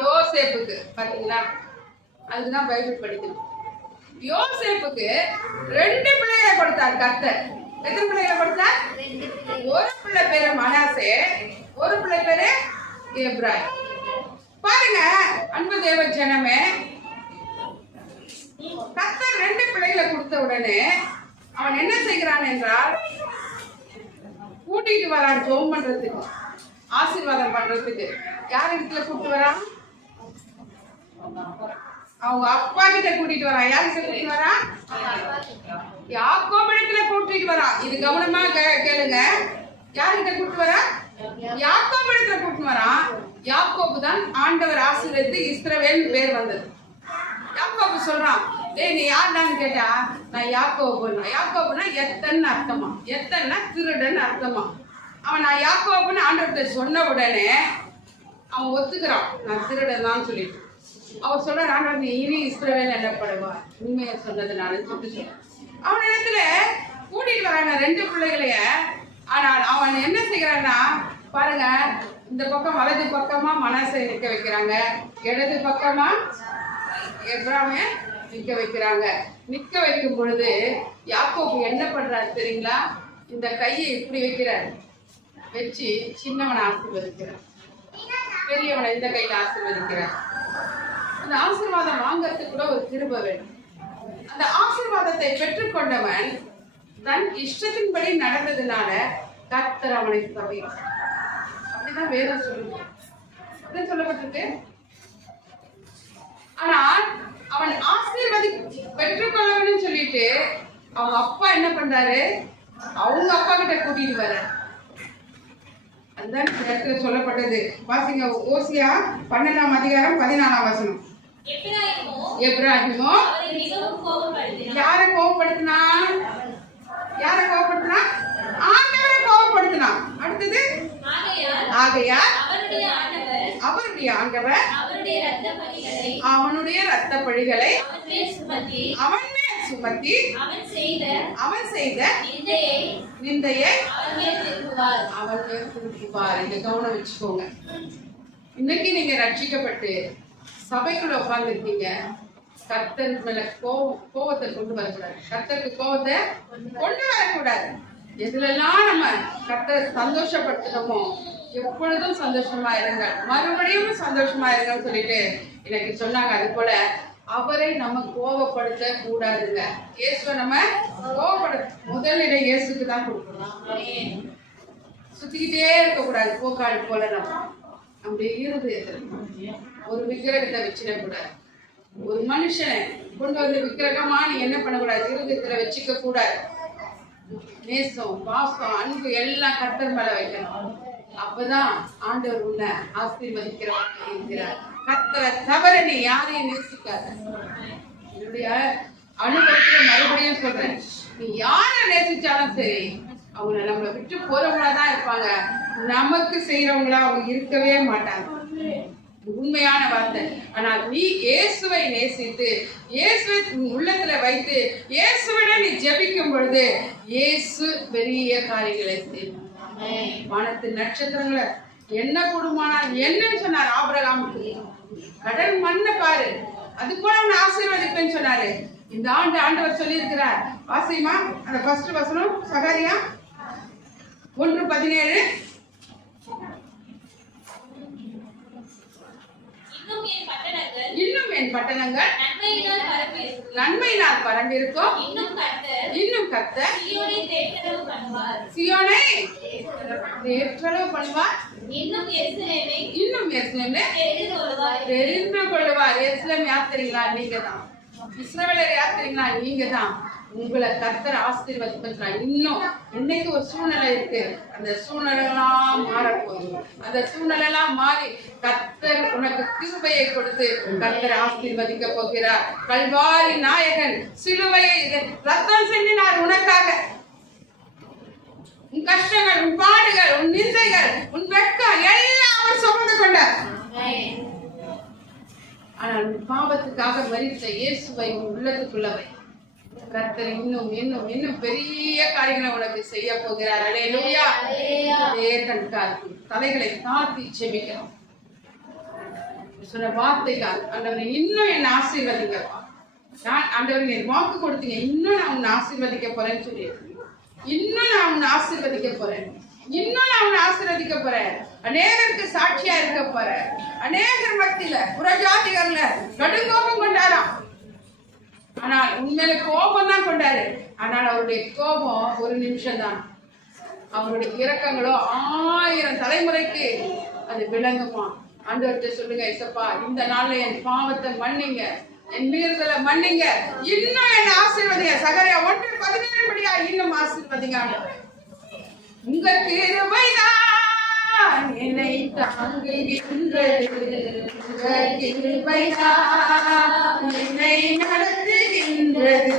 யோசேப்புக்கு. பாத்தீங்களா? அதுதான் பைபிள் படிக்கணும். யோசேப்புக்கு 2 பிள்ளைகளை கொடுத்தார் கர்த்தர். எத்தனை பிள்ளைகளை கொடுத்தார்? ஒரு பிள்ளை பேரு மனாசே, ஒரு பிள்ளை பேரு எப்ராய். பாருங்க அன்பு தேவ ஜனமே, கர்த்தர் 2 பிள்ளைகளை கொடுத்த உடனே அவன் என்ன செய்கிறான் என்றால் கூட்டிட்டு வரான். ஜெபம் பண்றதுக்கு, ஆசீர்வாதம் பண்றதுக்கு. யார் இடத்துல கூப்பிட்டு வரான்? அவங்க அப்பா கிட்ட கூட்டிட்டு வரான். யார்கிட்ட கூட்டிட்டு வரான்? யாக்கோபு இடத்துல கூட்டிட்டு வரான். இது கவனமா கேளுங்க. யார்கிட்ட கூட்டிட்டு வரான்? யாக்கோபு இடத்துல கூட்டிட்டு வரான். யாக்கோபு தான் ஆண்டவர் ஆசீர்வதித்து இஸ்ரவேல் பேர் வந்தது. யாக்கோபு சொல்றான், டேய் நீ யாருடான்னு கேட்டா, நான் யாக்கோபுன்னா. யாக்கோபுனா எத்தன்னு அர்த்தமா? எத்தன்னா திருடன் அர்த்தமா? அவன் நான் யாக்கோபுன்னு ஆண்டவர்கிட்ட சொன்ன உடனே அவன் ஒத்துக்கிறான், நான் திருடன் தான் சொல்லிட்டு. அவன் சொல்ற, ஆண்டவர் நீ இனி இஸ்ரவேல் என்னப்படுவா, உண்மையை சொன்னதுனால சொல்லி அவன் இடத்துல கூட்டிட்டு வராங்க 2 பிள்ளைகளைய. ஆனால் அவன் என்ன செய்கிறான்னா பாருங்க, இந்த பக்கம் வலது பக்கமா மனாசே நிக்க வைக்கிறாங்க, இடது பக்கமா எப்ராமே நிக்க வைக்கிறாங்க. நிக்க வைக்கும் பொழுது யாக்கோபு என்ன பண்றாரு தெரியுங்களா? இந்த கையை இப்படி வைக்கிறார், வச்சு சின்னவனை ஆசீர்வதிக்கிறார், பெரியவனை இந்த கையில ஆசீர்வதிக்கிறார். அந்த ஆசீர்வாதம் வாங்கறதுக்கு கூட ஒரு கிருபை வேணும். அந்த ஆசீர்வாதத்தை பெற்றுக்கொண்டவன் தன் இஷ்டத்தின்படி நடந்ததுனால கர்த்தர் அவனை தவி. அப்படிதான் வேதம் சொல்லுது, அப்படிதான் சொல்லப்பட்டிருக்கு. ஆனால் அவன் ஆசீர்வாதி பெற்றுக்கொள்ளவன்னு சொல்லிட்டு அவங்க அப்பா என்ன பண்றாரு? அவங்க அப்பா கிட்ட கூட்டிட்டு வர. அதுதான் இடத்துல சொல்லப்பட்டது. வாசிங்க ஓசியா 12ஆம் அதிகாரம் 14ஆம் வசனம். எப்ராஹிமோ யார கோபப்படுத்தினா? யார கோபப்படுத்தினா? ஆண்டவரை கோபப்படுத்தினா. அடுத்தது ஆகையால் அவருடைய ஆண்டவர் அவனுடைய இரத்த பழிகளை அவன் மேல் சுமத்தி அவன் செய்த நிந்தையை அவன் மேல் திருப்புவார். இங்க கவனம் வச்சுக்கோங்க. இன்னைக்கு நீங்க ரட்சிக்கப்பட்டு சபைக்குள்ள உட்கார்ந்துருக்கீங்க. கர்த்தர் மேல கோபத்தை கொண்டு வரக்கூடாது. கர்த்தருக்கு கோபத்தை கொண்டு வரக்கூடாது. எதுலெல்லாம் நம்ம கர்த்தரை சந்தோஷப்படுத்தணுமோ எப்பொழுதும் சந்தோஷமா இருங்க, மறுபடியும் சந்தோஷமா இருங்கன்னு சொல்லிட்டு எனக்கு சொன்னாங்க. அது போல அவரை நம்ம கோபப்படுத்த கூடாதுங்க. இயேசுவை நம்ம முதலிடம் இயேசுக்கு தான் கொடுக்கணும். சுத்திக்கிட்டே இருக்க கூடாது போக்காடு போல. நம்ம அப்படி இருதயத்துல ஒரு விக்கிரகத்தை வச்சிடக்கூடாது. ஒரு மனுஷனை கொண்டு வந்து விக்கிரகமா நீ என்ன பண்ணக்கூடாது, இருதயத்துல வச்சுக்க கூடாது. நேசம், பாசம், அன்பு எல்லாம் கர்த்தர் மேல வைக்கணும். அப்பதான் ஆண்டவர் உன்னை ஆசீர்வதிக்கிறவங்க இருக்கிறார். கர்த்தரை தவிர நீ யாரையும் நேசிக்காத. என்னுடைய அனுபவத்துல மறுபடியும் சொல்றேன், நீ யாரை நேசிச்சாலும் சரி அவங்க நம்மளை விட்டு போறவங்களா இருப்பாங்க. நமக்கு செய்யறவங்களா அவங்க இருக்கவே மாட்டாங்க. உண்மையான வார்த்தை. ஆனால் நீ இயேசுவை நேசித்து இயேசுவை உள்ளத்துல வைத்து இயேசுவிட நீ ஜெபிக்கும் பொழுது இயேசு பெரிய காரியங்களை செய்வார். வானத்து நட்சத்திரங்களை என்ன கொடுமானால் என்னன்னு சொன்னார் ஆபிரகாமுக்கு. கடல் மண்ணை பாரு, அது போல அவனை ஆசீர்வதிப்பேன்னு சொன்னாரு. இந்த ஆண்டு ஆண்டவர் சொல்லி இருக்கிறார். வாசிமா அந்த ஃபர்ஸ்ட் வசனம் சகரியா 1:17. இன்னும் என் பட்டணங்கள் நன்மையினால் பரந்திருக்கும். இன்னும் கர்த்தர் சியோனை தேற்றளவு பண்ணுவார். இன்னும் எருசலேமை தெரிந்து கொள்வார். எருசலேம் யார் தெரியுங்களா? நீங்க தான். இஸ்ரவேலர் யார் தெரியுங்களா? நீங்க தான். உங்களை கர்த்தர் ஆசீர்வதிப்பார். இன்னும் இன்னைக்கு ஒரு சூழ்நிலை இருக்கு, அந்த சூழ்நிலைலாம் மாறப்போகுது. அந்த சூழ்நிலைலாம் மாறி கர்த்தர் உனக்கு கிருபையை கொடுத்து கர்த்தர் ஆசீர்வதிக்க போகிறார். கல்வாரி நாயகன் சிலுவையை ரத்தம் சிந்தினார் உனக்காக. உன் கஷ்டங்கள், உன் பாடுகள், உன் நிந்தைகள், உன் வெட்கம் எல்லாம் அவர் சுமந்து கொண்டார். ஆனால் உன் பாவத்துக்காக மரித்த இயேசுவை உன் உள்ளத்துக்குள்ளவை கர்த்தர் இன்னும் இன்னும் இன்னும் பெரிய காரியங்களை உனக்கு செய்ய போகிறார். அல்லேலூயா. தலைகளை தாழ்த்தி செபிக்கிறோம். சொன்ன வார்த்தைகள் ஆண்டவரை இன்னும் என்ன ஆசீர்வதிங்க. ஆண்டவர் நீ வாக்கு கொடுத்தீங்க, இன்னும் நான் உன்னை ஆசீர்வதிக்க போறேன்னு சொல்லி, இன்னும் நான் உன்னை ஆசீர்வதிக்க போறேன், இன்னும் நான் உன்னை ஆசீர்வதிக்க போறேன். அநேகருக்கு சாட்சியா இருக்க போறேன். அநேகர் மத்தியில புறஜாதிகர்ல கடுங்கோபம் கொண்டாராம். ஆனால் உண்மையில கோபம் தான் கொண்டாரு. ஆனால் அவருடைய கோபம் ஒரு நிமிஷம் தான். அவருடைய இரக்கங்களோ 1000 தலைமுறைக்கு அது விளங்குமா. ஆண்டவர்கிட்ட சொல்லுங்க, இசப்பா இந்த நாள்ல என் பாவத்தை மன்னிங்க, என் மீறுதலை மன்னிங்க, இன்னும் என் ஆசீர்வதிங்க. சகரியா 1:17 படியா இன்னும் ஆசீர்வதிங்க. உங்க கிருபைதான் என்னை தாங்குகின்றது, உங்க கிருபைதான் என்னை நடத்துகின்றது,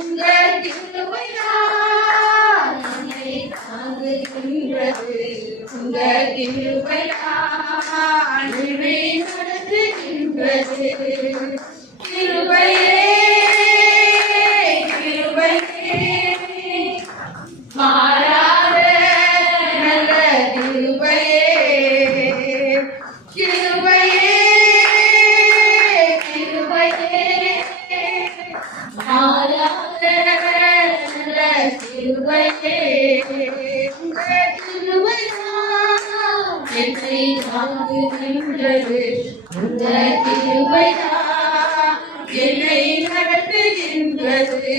உங்க கிருபைதான் என்னை தாங்குகின்றது, உங்க கிருபைதான் என்னை நடத்துகின்றது. கிருபையே கிருபையே மாறாத நல்ல கிருபையே, கிருபையே கிருபையே மாறாத நல்ல கிருபையே, உங்க கிருபைதான் என்னை தாங்குகின்றது, உங்க கிருபைதான் என்னை நடத்துகின்றது.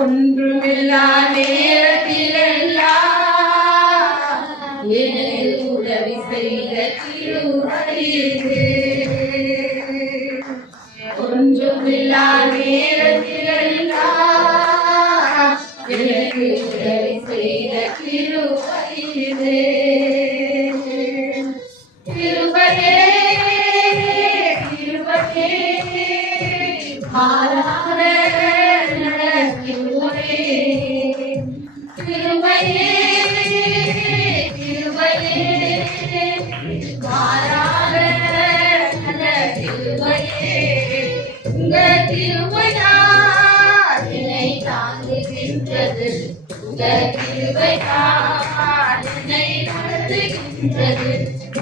ஒன்றுமில்லா நேரத்திலெல்லாம் எனக்கு உதவி செய்த கிருபை இது. ஒன்றுமில்லா நேரத்திலெல்லாம் எனக்கு உதவி செய்த கிருபை இது. கிருபையே கிருபையே மாறாத கிருபையே, கிருபையே கிருபையே மாறாத கிருபையே, உங்க கிருபைதான் என்னை தாங்குகின்றது, உங்க கிருபைதான் என்னை நடத்துகின்றது,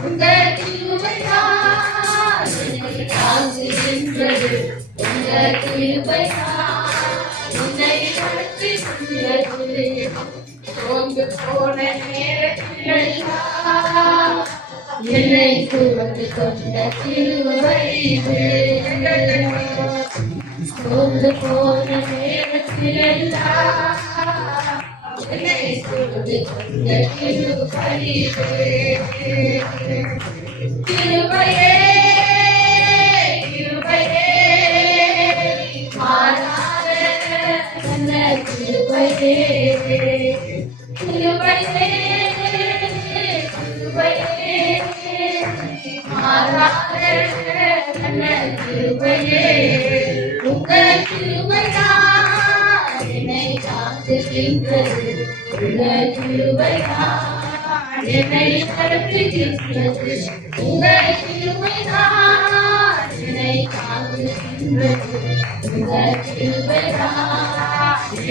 உங்க கிருபைதான் என்னை தாங்குகின்றது, உங்க கிருபைதான் என்னை நடத்துகின்றது. சோர்ந்து போன நேரத்தில் என்னை சுமந்து கொண்ட சிலுவை இது. சோர்ந்து போன நேரத்தில் என்னை சுமந்து கொண்ட சிலுவை இது. கிருபையே கிருபையே மாறாத நல்ல கிருபையே கிருபையே கிருபையே மாறாத நல்ல கிருபையே. உங்கள் கிருபைதான் என்னை காத்துகின்றது. உங்கள் கிருபைதான் என்னை நடத்துகின்றது. உங்கள் கிருபைதான் என்னை காத்துகின்றது. உங்கள் கிருபைதான்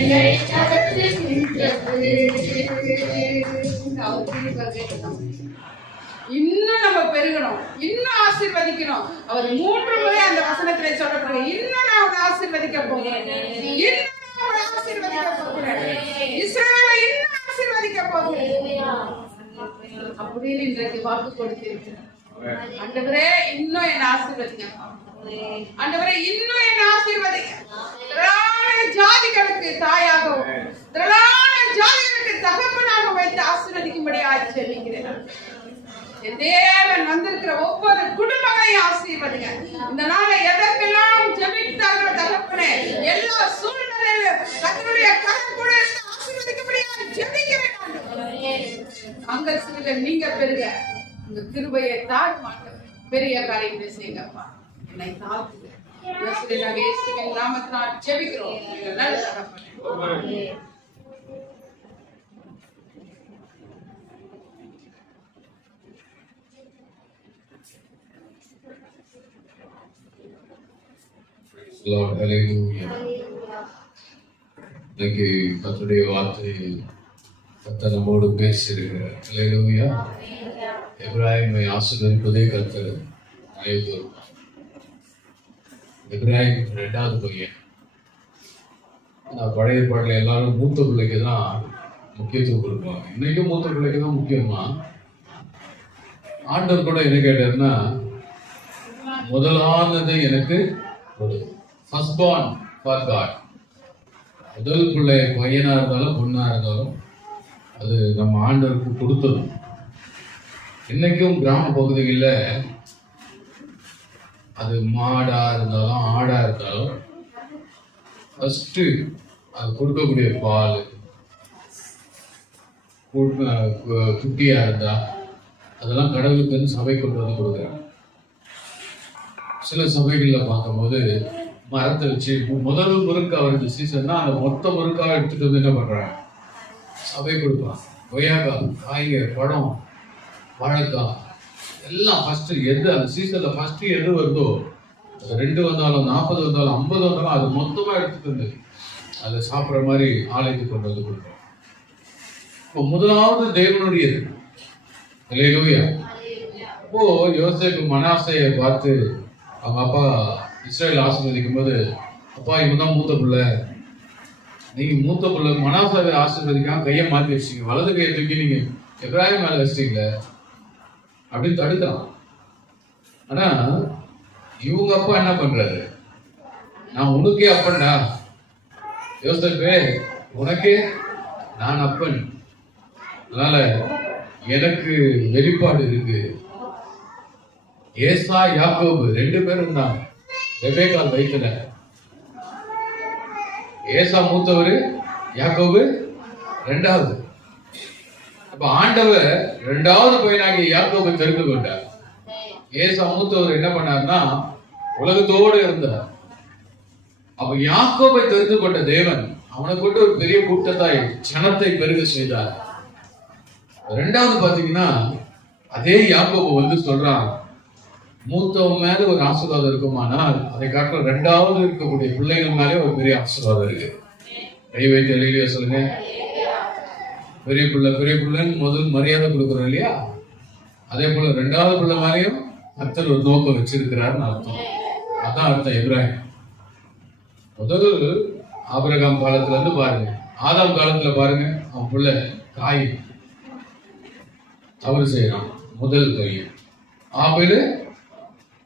என்னை நடத்துகின்றது. இன்னும் நம்ம பெருகணும், இன்னும் ஆசீர்வதிக்கணும். அவர் 3 முறை அந்த வசனத்திலே சொல்லப்படுற இன்னும் நான் உன்னை ஆசீர்வதிக்க போகிறேன், இன்னும் நான் உன்னை ஆசீர்வதிக்க போகிறேன், இஸ்ரவேலை இன்னும் ஆசீர்வதிக்க போகிறேன் அப்படின்னு இன்றைக்கு வாக்கு கொடுத்திருக்கிறேன். ஆண்டவரே இன்னும் என்னை ஆசீர்வதிங்க, ஆண்டவரே இன்னும் என்னை ஆசீர்வதிங்க. திரளான ஜாதிகளுக்கு தாயாகவும் திரளான ஜாதிகளுக்கு தகப்பனாக வைத்து ஆசீர்வதிக்கும்படியாக ஜெபிக்கிறேன். என் தேவன் வந்திருக்கிற ஒவ்வொரு குடும்பங்களையும் ஆசீர்வதிங்க. இந்த நாளை எதற்கெல்லாம் ஜெபித்தார்களோ தகப்பனே, எல்லா சூழ்நிலையிலும் கர்த்தருடைய கரம் கூட ஆசீர்வதிக்கும்படியாக ஜெபிக்கிறேன். அங்க சில நீங்க பெருக உங்க கிருபையை தாழ்மாட்ட பெரிய காரியங்களை செய்யுங்கப்பா. என்னை தாழ்த்துங்க. இயேசுவின் நாமத்தினால் ஜெபிக்கிறோம். நல்ல தகப்பனே. Lord, hallelujah. இன்னைக்கு கர்த்தருடைய வார்த்தை கர்த்தர் நம்மோடு பேசியிருக்கிறார். ஹல்லேலூயா. எப்ராஹிமை ஆசீர்வதிப்பதே கர்த்தர் நினைவுகூரும். எப்ராஹிம் 2வது பையன். பழைய ஏற்பாட்டில் எல்லாரும் மூத்த பிள்ளைக்கு தான் முக்கியத்துவம் கொடுப்பாங்க. இன்னைக்கும் மூத்த பிள்ளைக்கு தான் முக்கியமா. ஆண்டவர் கூட என்ன கேட்டார்னா, முதலானது எனக்கு கொடு. First born for God. முதல் பிள்ளை பையனா இருந்தாலும் பொண்ணா இருந்தாலும் அது நம்ம ஆண்டவருக்கு கொடுத்தது. இன்னைக்கும் கிராம பகுதிகளில் அது மாடா இருந்தாலும் ஆடா இருந்தாலும் ஃபர்ஸ்ட் அது கொடுக்கக்கூடிய பால், குட்டியா இருந்தா அதெல்லாம் கடவுளுக்கு சபை கொண்டு வந்து கொடுக்குறாங்க. சில சபைகளில் பார்க்கும்போது மரத்தை வச்சு முதல் முறுக்கா வருது சீசன்னா அந்த மொத்த முறுக்காவை எடுத்துட்டு வந்து என்ன பண்றாங்க, சபை கொடுப்பாங்க. கொய்யாக்காய், காய்கறி, பழம், வாழைக்காய் எல்லாம் ஃபர்ஸ்ட் எது அந்த சீசன்ல ஃபர்ஸ்ட் எது வருதோ, 2 வந்தாலும் 40 வந்தாலும் 50 வந்தாலும் அது மொத்தமா எடுத்துட்டு வந்து அதை சாப்பிட்ற மாதிரி ஆலயத்துக்கு கொண்டு வந்து கொடுப்போம். இப்போ முதலாவது தேவனுடையது. அல்லேலூயா. அப்போ யோசேப்பு மனாசையை பார்த்து அவங்க அப்பா இஸ்ரேல் ஆசீர்வதிக்கும் போது, அப்பா இவன் தான் மூத்த பிள்ளை, நீங்க மூத்த பிள்ளை மனாசாவை ஆசீர்வதிக்காம கையை மாற்றி வச்சிட்டீங்க, வலது கையை தூக்கி நீங்க எப்ராஹிம் மேல வச்சிட்டீங்களே அப்படின்னு தடுக்கலாம். ஆனா இவங்க அப்பா என்ன பண்றாரு, நான் உனக்கே அப்பன்டா யோசேப்பே, உனக்கே நான் அப்பன், அதனால எனக்கு வெளிப்பாடு இருக்கு. ஏசா யாக்கோபு 2 பேரும் தான் ரெபேக்காள் வயித்துல. ஏசா மூத்தவர், யாக்கோபு 2வது. அப்ப ஆண்டவர் 2வது பையனாகிய யாக்கோபை தெரிந்து கொண்டார். ஏசா மூத்தவர் என்ன பண்ணார்னா உலகத்தோடு இருந்தார். அப்ப யாக்கோபை தெரிந்து கொண்ட தேவன் அவனை கொண்டு ஒரு பெரிய கூட்டத்தாய் ஜனத்தை பெருக செய்தார். 2வது பாத்தீங்கன்னா அதே யாக்கோபு வந்து சொல்றான், மூத்தவன் மேல ஒரு ஆசீர்வாதம் இருக்குமானால் அதை காட்ட 2வது இருக்கக்கூடிய பிள்ளைகள் மேலே ஒரு பெரிய ஆசீர்வாதம் இருக்கு. கை வைத்து எழுதிய சொல்லுங்க. பெரிய பிள்ளைன்னு முதல் மரியாதை கொடுக்குறோம் இல்லையா, அதே போல 2வது பிள்ளை மேலேயும் கர்த்தர் ஒரு நோக்கம் வச்சிருக்கிறாருன்னு அர்த்தம். அதான் அர்த்தம். இப்ராஹிம் முதல் ஆபிரகாம் காலத்துல இருந்து பாருங்க, ஆதாம் காலத்துல பாருங்க, அவன் புள்ள காய் தவறு செய்யறான், முதல் பையன். ஆபேலு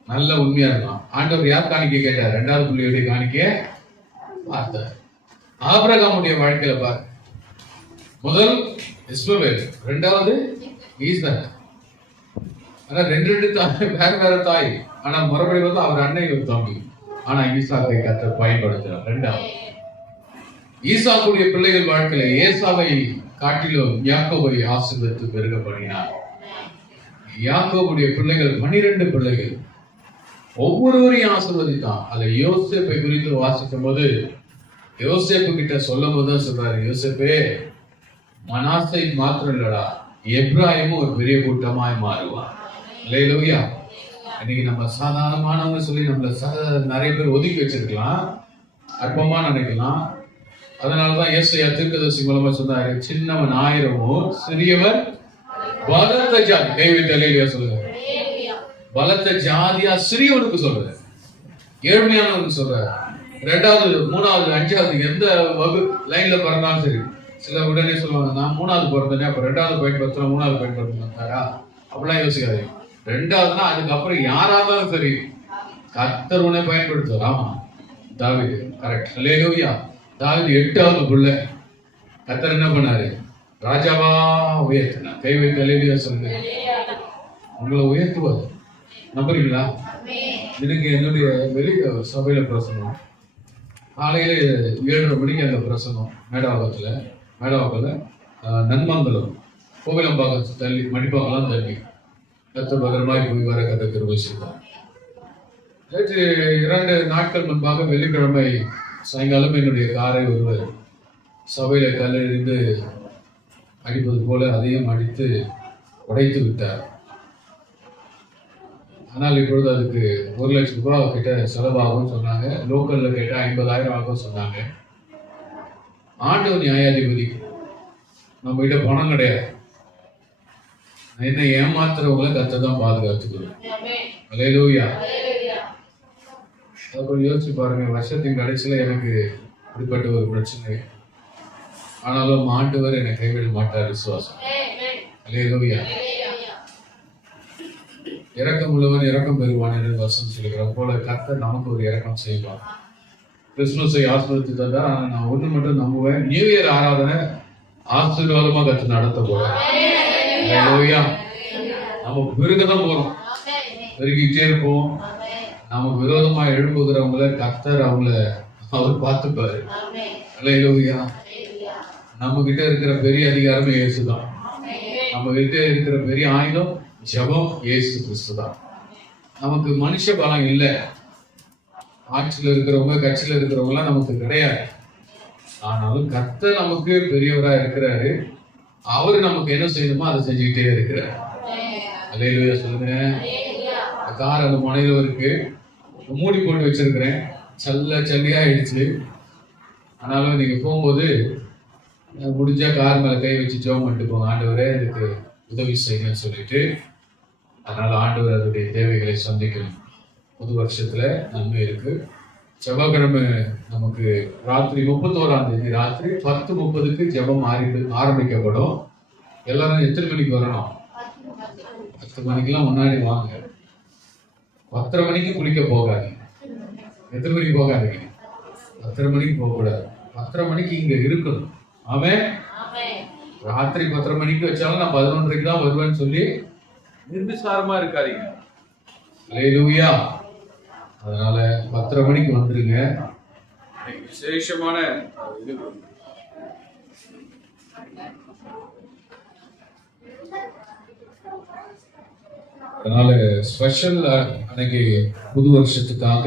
நல்ல உண்மையா இருக்கான். ஆண்டவர் யார் காணிக்க கேட்டார்? இரண்டாவது புள்ளியுடைய காணிக்க பார்த்தார். ஆபிரகாமுடைய வாழ்க்கையில பாரு, முதல் இஸ்மவேல், இரண்டாவது ஈசாக். ஆனா ரெண்டு தாய், வேற தாய். ஆனா மறுபடியும் வந்து அவர் அன்னை ஒரு தம்பி. ஆனா ஈசாக்கை கர்த்தர் பயன்படுத்தினார். இரண்டாவது ஈசாக்குடைய பிள்ளைகள் வாழ்க்கையில ஏசாவை காட்டிலும் யாக்கோபை ஆசீர்வதித்து பெருக பண்ணினார். யாக்கோபுடைய பிள்ளைகள் 12 பிள்ளைகள், ஒவ்வொருவரையும் ஆசீர்வதித்தான். அதை யோசேப்பை குறித்து வாசிக்கும் போது யோசேப்பு கிட்ட சொல்லும் போதுதான் சொல்றாரு, யோசேப்பே, மனாசை மாத்திரம் இல்லடா, எப்ராயிமும் ஒரு பெரிய கூட்டமாய் மாறுவான். அல்லேலூயா. இன்னைக்கு நம்ம சாதாரணமானவங்க சொல்லி நம்மள நிறைய பேர் ஒதுக்கி வச்சிருக்கலாம், அற்பமா நினைக்கலாம். அதனாலதான் ஏசாயா தீர்க்கதரிசி மூலமா சொன்னாரு, சின்னவன் 1000 சிறியவர் பலத்த ஜாதி. கைவிட்டு அல்லேலூயா சொல்லுங்க. பலத்த ஜாதியா சிறியவனுக்கு சொல்றாரு, ஏழ்மையானவனுக்கு சொல்றாரு. 2வது 3வது 5வது எந்த லைன்ல பிறந்தாலும் சரி, சில உடனே சொல்லுவாங்க, நான் 3வது பிறந்தேனே, அப்ப 2வது பயன்படுத்தலாம், 3வது பயன்படுத்தா அப்படிலாம் யோசிக்காது. 2வதுனா அதுக்கப்புறம் யாரா இருந்தாலும் சரி, கர்த்தர் உன்னை பயன்படுத்துவார். ஆமா, தாவீது கரெக்ட். அல்லேலூயா. தாவீது 8வது பிள்ளை. கர்த்தர் என்ன பண்ணாரு? ராஜாவா உயர்த்தினார். கை வைத்து அல்லேலூயா சொல்லுங்க. உங்களை உயர்த்துவார். நம்புறீங்களா? எனக்கு என்னுடைய வெளி சபையில பிரசங்கம் காலையில 7:30 மணிக்கு அந்த பிரசங்கம் மேடவாக்கத்துல நன்மங்கலம் கோவிலம்பாக்கம் தள்ளி, மடிப்பாக்கலாம் தள்ளி. கர்த்தர் பகரமாய் போய் வர கதை கிருபை செய்தார். நேற்று 2 நாட்கள் முன்பாக வெள்ளிக்கிழமை சாயங்காலம் என்னுடைய காரை ஒருவர் சபையில கல்லெறிந்து அடிப்பது போல அதையும் அடித்து உடைத்து விட்டார். ஆனால் இப்பொழுது அதுக்கு 1 லட்சம் ரூபாய் கிட்ட செலவாகும் சொன்னாங்க. லோக்கல்ல கேட்டா 50,000 ஆகும் சொன்னாங்க. ஆண்டவர் நியாயாதிபதி, நம்ம கிட்ட பணம் கிடையாது. என்ன ஏமாத்துறவங்களை கர்த்தர் தான் பாதுகாத்துக்கணும். அல்லேலூயா. அப்புறம் யோசிச்சு பாருங்க, வருஷத்தின் கடைசியில எனக்கு இப்படிப்பட்ட ஒரு பிரச்சனை, ஆனாலும் ஆண்டவர் என்னை கைவிட மாட்டார். விசுவாசம். அல்லேலூயா. இரக்கம் உள்ளவன் இரக்கம் பெறுவான் என்று வசனம் சொல்லுகிற போல கர்த்தர் நமக்கு ஒரு இரக்கம் செய்வான். கிறிஸ்துமஸை ஆசீர்வதித்து தந்தா, நான் ஒண்ணு மட்டும் நம்புவேன், நியூ இயர் ஆராதனை ஆசீர்வாதமா கர்த்தர் நடத்த போறேன். அல்லேலூயா. நம்ம பெருகதான் போறோம், பெருகிட்டே இருப்போம். நமக்கு விரோதமா எழும்புகிறவங்கள கர்த்தர் அவர் பார்த்துப்பாரு. அல்லேலூயா. நம்ம கிட்ட இருக்கிற பெரிய அதிகாரமே இயேசுதான். நம்ம கிட்ட இருக்கிற பெரிய ஆயுதம் ஜெபம், இயேசு கிறிஸ்து தான். நமக்கு மனுஷ பலம் இல்லை. ஆட்சியில் இருக்கிறவங்க, கட்சியில இருக்கிறவங்க நமக்கு கிடையாது. ஆனாலும் கர்த்தர் நமக்கு பெரியவரா இருக்கிறாரு. அவரு நமக்கு என்ன செய்யணுமோ அதை செஞ்சுக்கிட்டே இருக்கிறார். அல்லேலூயா சொல்லுங்க. கார் அந்த முனையில இருக்கு, மூடி போட்டு வச்சிருக்கிறேன், சல்லியா ஆயிடுச்சு. ஆனாலும் நீங்க போகும்போது முடிஞ்சா கார் மேல கை வச்சு ஜெபம் பண்ணிட்டு போங்க, ஆண்டவரே இதுக்கு உதவி செய்யுங்கன்னு சொல்லிட்டு. அதனால ஆண்டவர் அதனுடைய தேவைகளை சந்திக்கணும். புது வருஷத்துல நன்மை இருக்கு. செவ்வாய்க்கிழமை நமக்கு ராத்திரி 31ஆம் தேதி ராத்திரி 10:30 ஜெபம் ஆரம்பிக்கப்படும். எல்லாரும் எத்தனை மணிக்கு வரணும்? 10 மணிக்கெல்லாம் முன்னாடி வாங்க. 10:30 மணிக்கு குளிக்க போகாதீங்க. எத்தனை மணிக்கு போகாதீங்க? 10:30 மணிக்கு போகக்கூடாது. 10:30 மணிக்கு இங்க இருக்கணும். ஆமென். ராத்திரி 10:30 மணிக்கு வச்சாலும் நான் 11:30க்கு தான் வருவேன்னு சொல்லி நிர்விசாரமா இருக்காதீங்க. அல்லேலூயா. அதனால 10:30 மணிக்கு வந்துருங்க. விசேஷமான இது அதனால ஸ்பெஷல் அன்னைக்கு புது வருஷத்துக்காக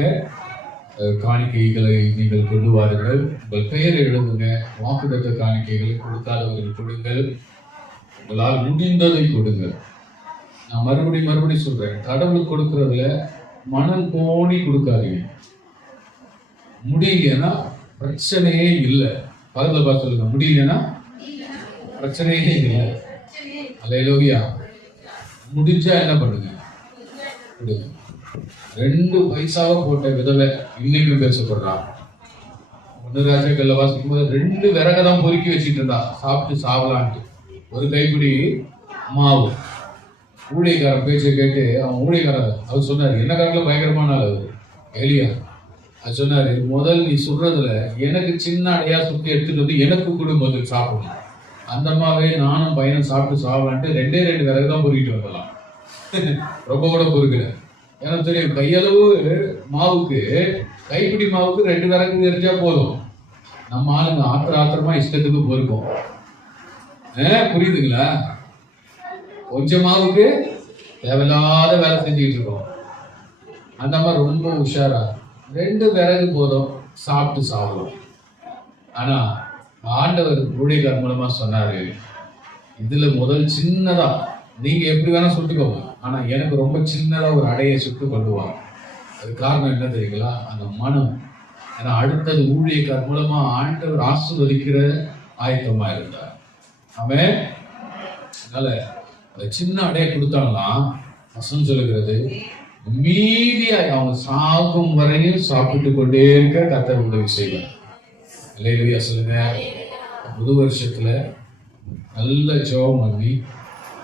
காணிக்கைகளை நீங்கள் கொண்டு வாருங்கள். உங்கள் பெயரை எழுதுங்க. வாக்குத்தத்த காணிக்கைகளை கொடுக்காதவர்கள் கொடுங்கள். உங்களால் முடிந்ததை கொடுங்கள். நான் மறுபடியும் சொல்றேன், கடவுள் கொடுக்கறதுல மனம் கோணி கொடுக்காதீங்க. முடியலன்னா பிரச்சனையே இல்லை. பக்கத்துல பார்த்து சொல்லுங்க, முடியலன்னா பிரச்சனையே இல்லை. அல்லேலூயா. முடிஞ்சா என்ன பண்ணுங்க? கொடுங்க. 2 பைசாவை போட்ட விதவை இன்னைக்கும் பேசப்படுறா. ஒன்னு ராஜாக்கள்ல வாசிக்கும் போது 2 விறகை தான் பொறுக்கி வச்சுட்டு இருந்தா, சாப்பிட்டு சாவலான்ட்டு. ஒரு கைப்பிடி மாவு. ஊழியக்காரன் பேச்சை கேட்டு அவன் ஊழியக்காரன் அவர் சொன்னார், என்ன காட்டிலும் பயங்கரமான ஆள் எலியா. அது சொன்னாரு, முதல் நீ சுடுறதுல எனக்கு சின்ன அடையா சுத்தி எடுத்துட்டு வந்து எனக்கு கூட முதல் சாப்பிடணும். அந்த அம்மாவே நானும் பையனும் சாப்பிட்டு சாப்பிடலான்ட்டு 2 விறகு தான் பொறுக்கிட்டு வரலாம். ரொம்ப கூட பொறுக்கல. எனக்கு தெரியும், கையளவு மாவுக்கு, கைப்பிடி மாவுக்கு 2 விறகு எரிஞ்சா போதும். நம்ம ஆளுங்க ஆத்திரமா இஷ்டத்துக்கு பொறுக்கும். புரியுதுங்களா? கொஞ்சம் மாவுக்கு தேவையில்லாத வேலை செஞ்சுக்கிட்டு இருக்கோம். அந்த மாதிரி ரொம்ப உஷாரா 2 விறகு போதும், சாப்பிட்டு சாப்பிடுவோம். ஆனா ஆண்டவர் ஊழியக்காரர் மூலமா சொன்னாரு, இதுல முதல் சின்னதா நீங்க எப்படி வேணா சுட்டுக்கோங்க, ஆனா எனக்கு ரொம்ப சின்னதா ஒரு அடையை சுட்டு கொள்ளுவாங்க. அது காரணம் என்ன தெரியுங்களா? அந்த மனம். ஏன்னா அடுத்தது ஊழியக்காரர் மூலமா ஆண்டவர் ஆசீர்வதிக்கிற ஆயத்தமா இருந்தார். ஆமென். அதனால அந்த சின்ன அடையை கொடுத்தாங்களாம், வசனம் சொல்லுகிறது, மீதியாய் அவங்க சாகும் வரையும் சாப்பிட்டு கொண்டே இருக்க கர்த்தர் உதவி செய்வார். அல்லேலூயா சொல்லுங்க. புது வருஷத்துல நல்ல ஜெபம் பண்ணி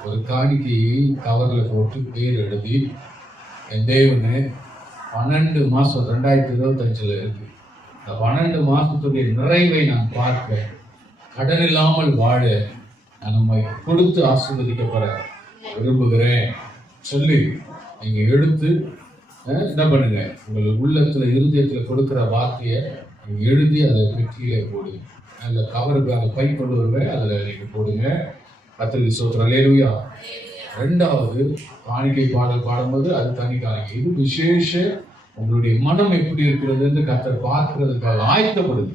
ஒரு காணிக்கை கவர்ல போட்டு பேர் எழுதி, என் தேவனு 12 மாசம் 2025 இருக்கு, இந்த 12 மாசத்துடைய நிறைவை நான் பார்க்க, கடன் இல்லாமல் வாழ நான் நம்மை கொடுத்து ஆசீர்வதிக்கப்பட விரும்புகிறேன் சொல்லி நீங்க எடுத்து என்ன பண்ணுங்க, உங்கள் உள்ளத்துல இருதயத்துல கொடுக்கிற வார்த்தையை நீங்க எழுதி அதை பெட்டியில போடுங்க. அந்த கவருக்கு அந்த பை கொண்டு வருவேன், அதுல நீங்க போடுங்க. கர்த்தருக்கு ஸ்தோத்திரம். அல்லேலூயா. 2வது காணிக்கை பாடல் பாடும்போது அது தனி காணிக்கை. இது விசேஷ உங்களுடைய மனம் எப்படி இருக்கிறது என்று கர்த்தர் பார்க்கிறதுக்காக ஆயத்தப்படுது.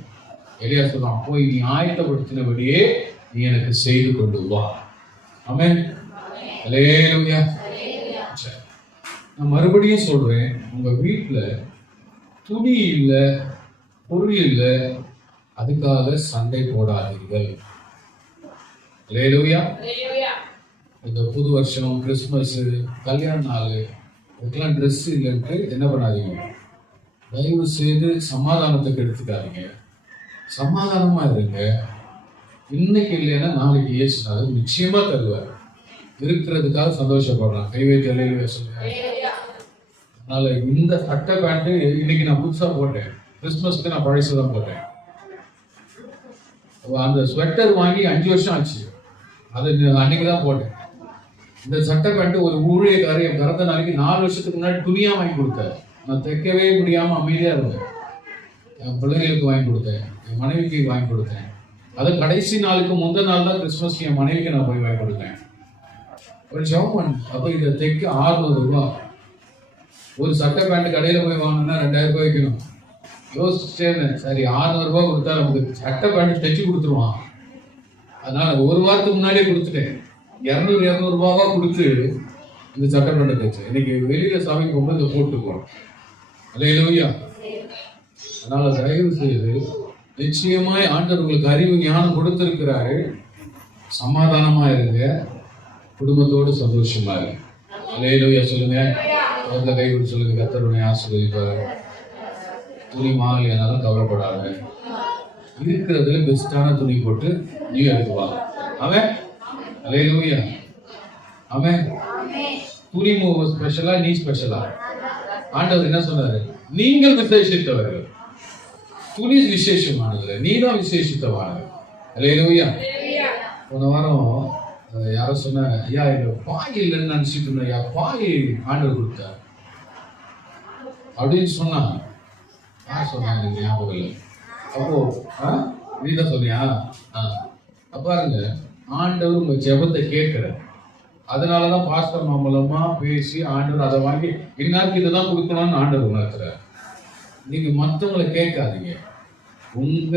எலியா சொல்றான், போய் நீ ஆயத்தப்படுத்தினபடியே நீ எனக்கு செய்து கொண்டு வா. ஆமென். அல்லேலூயா. நான் மறுபடியும் சொல்றேன், உங்க வீட்டுல துணி இல்ல, பொருள் இல்ல, அதுக்காக சண்டை போடாதீர்கள். அல்லேலூயா. இந்த புது வருஷம், கிறிஸ்துமஸ், கல்யாண நாள், இதுக்கெல்லாம் ட்ரெஸ் இல்லைன்ட்டு என்ன பண்ணாதீங்க. தயவு செய்து சமாதானத்துக்கு எடுத்துக்காதீங்க. சமாதானமா இருங்க. இன்னைக்கு இல்லைன்னா நாளைக்கு இயேசுனாலும் நிச்சயமா தருவார். இருக்கிறதுக்காக சந்தோஷப்படுறான். கை வைத்து அல்லேலூயா சொல்லுங்க. அதனால இந்த சட்டை பேண்ட் இன்னைக்கு நான் புதுசா போட்டேன், கிறிஸ்துமஸ்க்கு நான் பழசுதான் போட்டேன். அந்த ஸ்வெட்டர் வாங்கி 5 வருஷம் ஆச்சு, அதை அன்னைக்கு தான் போட்டேன். இந்த சட்டை பேண்ட் ஒரு ஊழியக்காரர் என் பிறந்த நாளைக்கு 4 வருஷத்துக்கு முன்னாடி துணியா வாங்கி கொடுத்தாரு. நான் தைக்கவே முடியாம அமைதியா இருந்தேன். என் பிள்ளைங்களுக்கு வாங்கி கொடுத்தேன், என் மனைவிக்கு வாங்கி கொடுத்தேன். அதை கடைசி நாளுக்கு முந்தின நாள் தான் கிறிஸ்துமஸ்க்கு என் மனைவிக்கு நான் போய் வாங்கி கொடுத்தேன். ஒரு ஜெபம். அப்ப இதை தைக்க 600 ரூபாய். ஒரு சட்டை பேண்ட் கடையில போய் வாங்கினா 2000 ரூபாய் வைக்கணும். யோசிச்சேன், சரி 600 ரூபாய் கொடுத்தா நமக்கு சட்டை பேண்ட் தைச்சு கொடுத்துருவான். அதனால ஒரு வாரத்துக்கு முன்னாடியே கொடுத்துட்டேன். 200 ரூபாவா கொடுத்து இந்த சட்டை பேண்ட் தைச்சேன். இன்னைக்கு வெளியில சாமி போகும்போது இதை போட்டுக்குவோம். அல்லேலூயா. அதனால தயவு செய்து நிச்சயமாய் ஆண்டவர் உங்களுக்கு அறிவு ஞானம் கொடுத்திருக்கிறாரு. சமாதானமா இருங்க, குடும்பத்தோடு சந்தோஷமா இருங்க. அல்லேலூயா சொல்லுங்க. அந்த கை விட்டு சொல்லுங்க, கர்த்தருடைய ஆசீர்வதிப்பார். துணி மாலை என்னாலும் கவலைப்படாத, இருக்கிறதுல பெஸ்டான துணி போட்டு நீ எடுத்துவாங்க. அவன் அல்லேலூயா. அவன் துணி ஸ்பெஷலா, நீ ஸ்பெஷலா? ஆண்டவர் என்ன சொன்னாரு? நீங்கள் விசேஷித்தவர்கள். துணி விசேஷமானது, நீ தான் விசேஷித்தவானது. அல்லேலூயா. போன வாரம் யாரோ சொன்னாங்க, ஐயா இந்த பாய் இல்லைன்னு நினைச்சிட்டு இருந்தேன், ஐயா பாய் ஆண்டவர் கொடுத்தார் அப்படின்னு சொன்னாங்க. யார் சொன்னாங்க ஞாபகம் இல்லை. அப்போ நீதான் சொன்னியா? பாருங்க, ஆண்டவர் உங்க ஜெபத்தை கேட்கிற. அதனாலதான் பாஸ்டர் மூலமா பேசி ஆண்டவர் அதை வாங்கி இன்னாருக்கு இதைதான் கொடுக்கணும்னு ஆண்டவர் உணர்த்துறாரு. நீங்க மற்றவங்களை கேட்காதீங்க. உங்க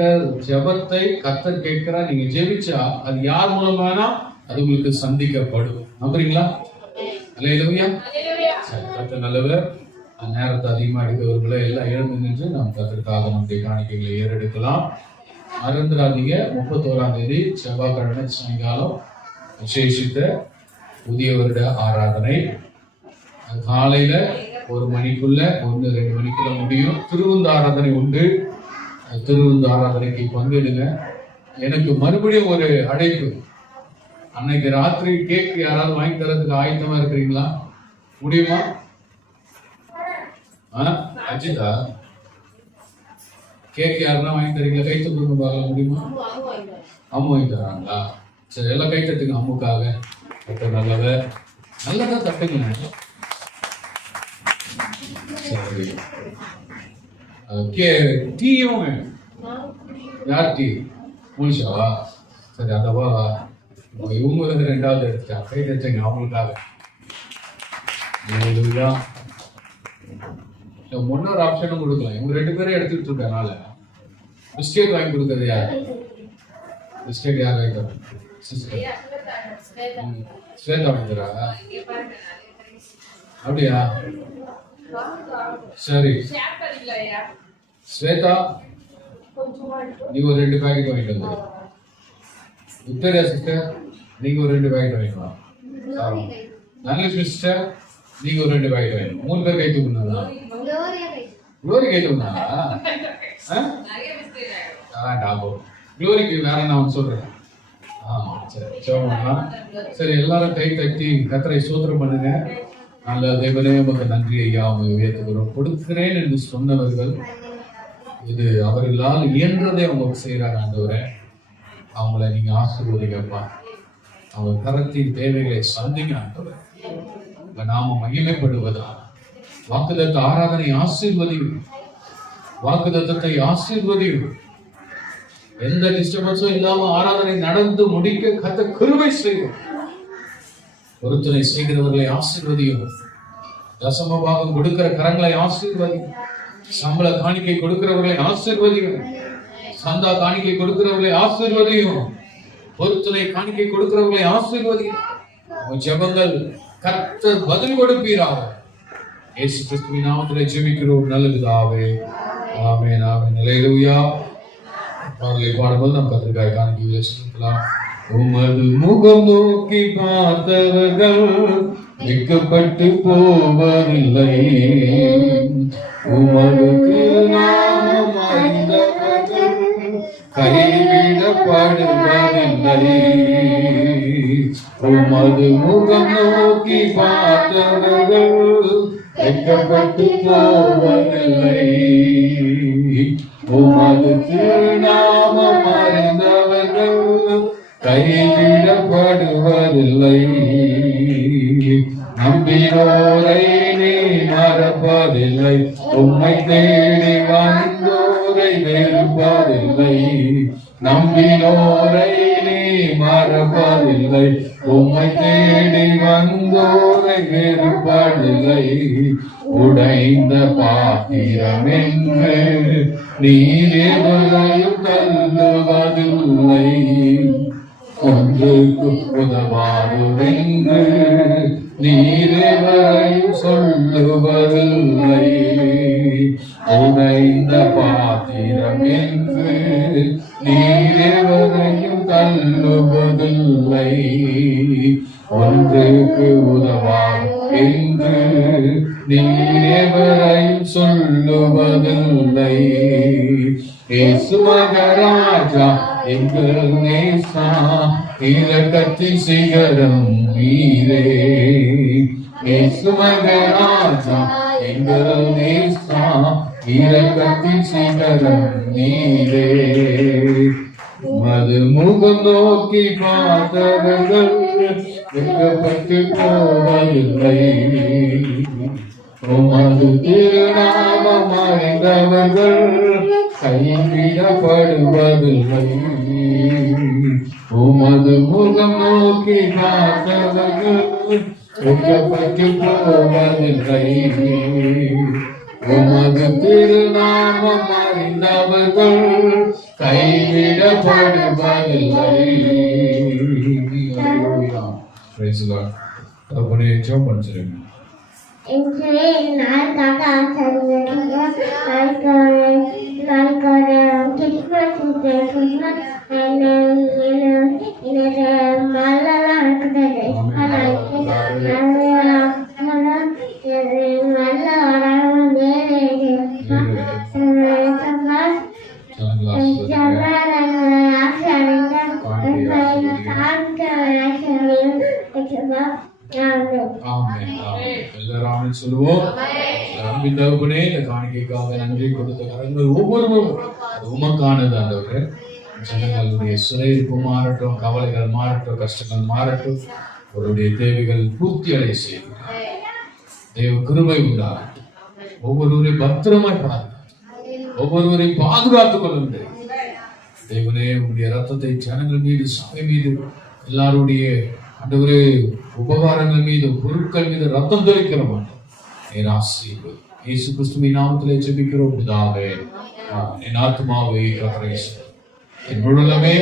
ஜெபத்தை கர்த்தர் கேட்கிறா. நீங்க ஜெபிச்சா அது யார் மூலமானா அது உங்களுக்கு சந்திக்கப்படும். நம்புறீங்களா? அல்லேலூயா. கர்த்தர் நல்லவர். நேரத்தை அதிகமா எடுக்கிறவர்களை எல்லாம் எழுந்து நின்று நாம் கர்த்தருக்காக நம்முடைய காணிக்கைகளை ஏறெடுக்கலாம். மறந்துடாதீங்க, 31ஆம் தேதி செவ்வாய்க்கிழமை சாயங்காலம் விசேஷித்த புதிய வருட ஆராதனை. காலையில 1 மணிக்குள்ள 1-2 மணிக்குள்ள முடியும். திருவிருந்து ஆராதனை உண்டு. திருவிருந்து ஆராதனைக்கு பங்கெடுங்க. எனக்கு மறுபடியும் ஒரு அழைப்பு. அன்னைக்கு ராத்திரி கேக் யாராவது வாங்கி தரதுக்கு ஆயத்தமா இருக்கிறீங்களா? முடியுமா? அஜிதா, கேக் யாருன்னா வாங்கி தரீங்களா? கை தட்டுங்க பார்க்கலாம், முடியுமா? அம்மு வாங்கி தராங்களா? சரி, எல்லாம் கை தட்டுங்க அம்முக்காக. நல்லதா தட்டுங்க. சரி, டீயும் வேணும். யார் டீ? முனிஷாவா? சரி, அதவா இவங்க வந்து 2வது எடுத்துட்டா. கை தட்டுங்க அவங்களுக்காக. முன்னொரு ஆப்ஷனும் கொடுக்கலாம். இவங்க 2 பேரும் எடுத்துட்டு இருக்கனால பிஸ்கெட் வாங்கி கொடுக்கறது யார்? பிஸ்கெட் யார் வாங்கி தர? ஸ்வேதா வாங்கி தரா? அப்படியா? சரி ஸ்வேதா, நீ ஒரு 2 பேக்கெட் வாங்கிட்டு வந்து. விக்டோரியா சிஸ்டர், நீங்க ஒரு 2 பேக்கெட் வாங்கிக்கலாம். தனலட்சுமி சிஸ்டர், நீங்க ஒரு 2 பேக்கெட் வாங்கிக்கலாம். 3 பேர் கை தூக்குனா? குளோரி கை தூக்குனா? குளோரிக்கு வேற நான் சொல்றேன். சரி, எல்லாரும் கை தட்டி கர்த்தரை ஸ்தோத்திரம் பண்ணுங்க. நல்ல தேவனே, உமக்கு நன்றி ஐயா, உங்களை உயர்த்துகிறோம். கொடுக்கிறேன் என்று சொன்னவர்கள் இது அவர்களால் இயன்றதை உங்களுக்கு செய்யறாங்க. ஆண்டவரே, அவங்கள நீங்க ஆசீர்வதிங்கப்பா. அவங்க கரத்தின் தேவைகளை சந்திங்க ஆண்டவரே. உங்க நாம மகிமைப்படுவதா வாக்குதத்த ஆராதனை ஆசீர்வதியும். வாக்குதத்தத்தை ஆசீர்வதியும். எந்த டிஸ்டர்பன்ஸும் இல்லாம ஆராதனை நடந்து முடிக்க கர்த்தர் கிருபை செய்யும். பொருத்தனை செய்கிறவர்களை ஆசீர்வதியும். தசம பாகம் கொடுக்கிற கரங்களை ஆசீர்வதியும். சம்பள காணிக்கை கொடுக்கிறவர்களை ஆசீர்வதியும். சந்தா காணிக்கை கொடுக்கிறவர்களை ஆசீர்வதியும். பொருத்தனை காணிக்கை கொடுக்கிறவர்களை ஆசீர்வதியும். ஜெபங்கள் கர்த்தர் பதில் கொடுப்பீராக. இயேசு கிறிஸ்துவின் நாமத்திலே ஜெபிக்கிறோம் நல்ல பிதாவே. ஆமென், ஆமென். அல்லேலூயா. பாடலை பாடும்போது நாம் கர்த்தருக்காக காணிக்கைகளை செலுத்தலாம். உமது முகம் நோக்கி பார்த்தவர்கள் வெட்கப்பட்டு போவதில்லை. உமது நாமம் அறிந்தவர்கள் கைவிடப்படுவதில்லை. உமது முகம் நோக்கி பார்த்தவர்கள் வெட்கப்பட்டு போவதில்லை. உமது திருநாமம் அறிந்தவர்கள் கைவிடப்படுவதில்லை. நம்பினோரை நீ மறப்பதில்லை. உம்மை தேடி வந்தோரை வெறுப்பதில்லை. நம்பினோரை நீ மறப்பதில்லை. உம்மை தேடி வந்தோரை வெறுப்பதில்லை. உடைந்த பாத்திரம் என்று நீர் எவரையும் தள்ளுவதில்லை. ஒன்றுக்கு உதவாதுவென்று நீர் எவரையும் சொல்லுவதில்லை. உடைந்த பாத்திரம் என்று நீர் எவரையும் தள்ளுவதில்லை. ஒன்றுக்கு உதவாது என்று நீர் எவரையும் சொல்லுவதில்லை. இயேசு மகராஜா எங்கள் நேசா, இரக்கத்தின் சிகரம் நீரே. இயேசு மகராஜா எங்கள் நேசா, இரக்கத்தின் சிகரம் நீரே. உமது முகம் நோக்கி பார்த்தவர்கள் வெட்கப்பட்டு போவதில்லை. உமது திருநாமம் அறிந்தவர்கள் கைவிடப்படுவதில்லை. உமது முகம் நோக்கி பார்த்தவர்கள் வெட்கப்பட்டு போவதில்லை. உமது திருநாமம் அறிந்தவர்கள் கைவிடப்படுவதில்லை. Praise the Lord. அப்படி ஜெபம் பண்ணிடுங்க. ஆமென். ஆமென். எல்லாரும் ஆமென் சொல்லுவோம். அன்பின் தகப்பனே, இந்த காணிக்கைக்காக நன்றி கொடுத்த கரங்கள் ஒவ்வொருவரும் அது உமக்கானது ஆண்டவரே. ஜனங்களுடைய சிறையிருப்பு மாறட்டும், கவலைகள் மாறட்டும், கஷ்டங்கள் மாறட்டும், அவருடைய தேவைகள் பூர்த்தி அடைய செய்யும். தேவ கிருபை உண்டாகட்டும். ஒவ்வொருவரையும் பத்திரமாய் ஒவ்வொருவரையும் பாதுகாத்துக் கொள்ளுங்கள். தேவனே, உங்களுடைய ரத்தத்தை ஜனங்கள் மீது, சபை மீது, எல்லாருடைய ஆண்டவரே உபகாரங்கள் மீது, பொருட்கள் மீது ரத்தம் தெளிக்கிறோம். இயேசு கிறிஸ்துவின் நாமத்திலே ஜெபிக்கிறோம் பிதாவே. என் ஆத்துமாவே கர்த்தரை என் முழுமே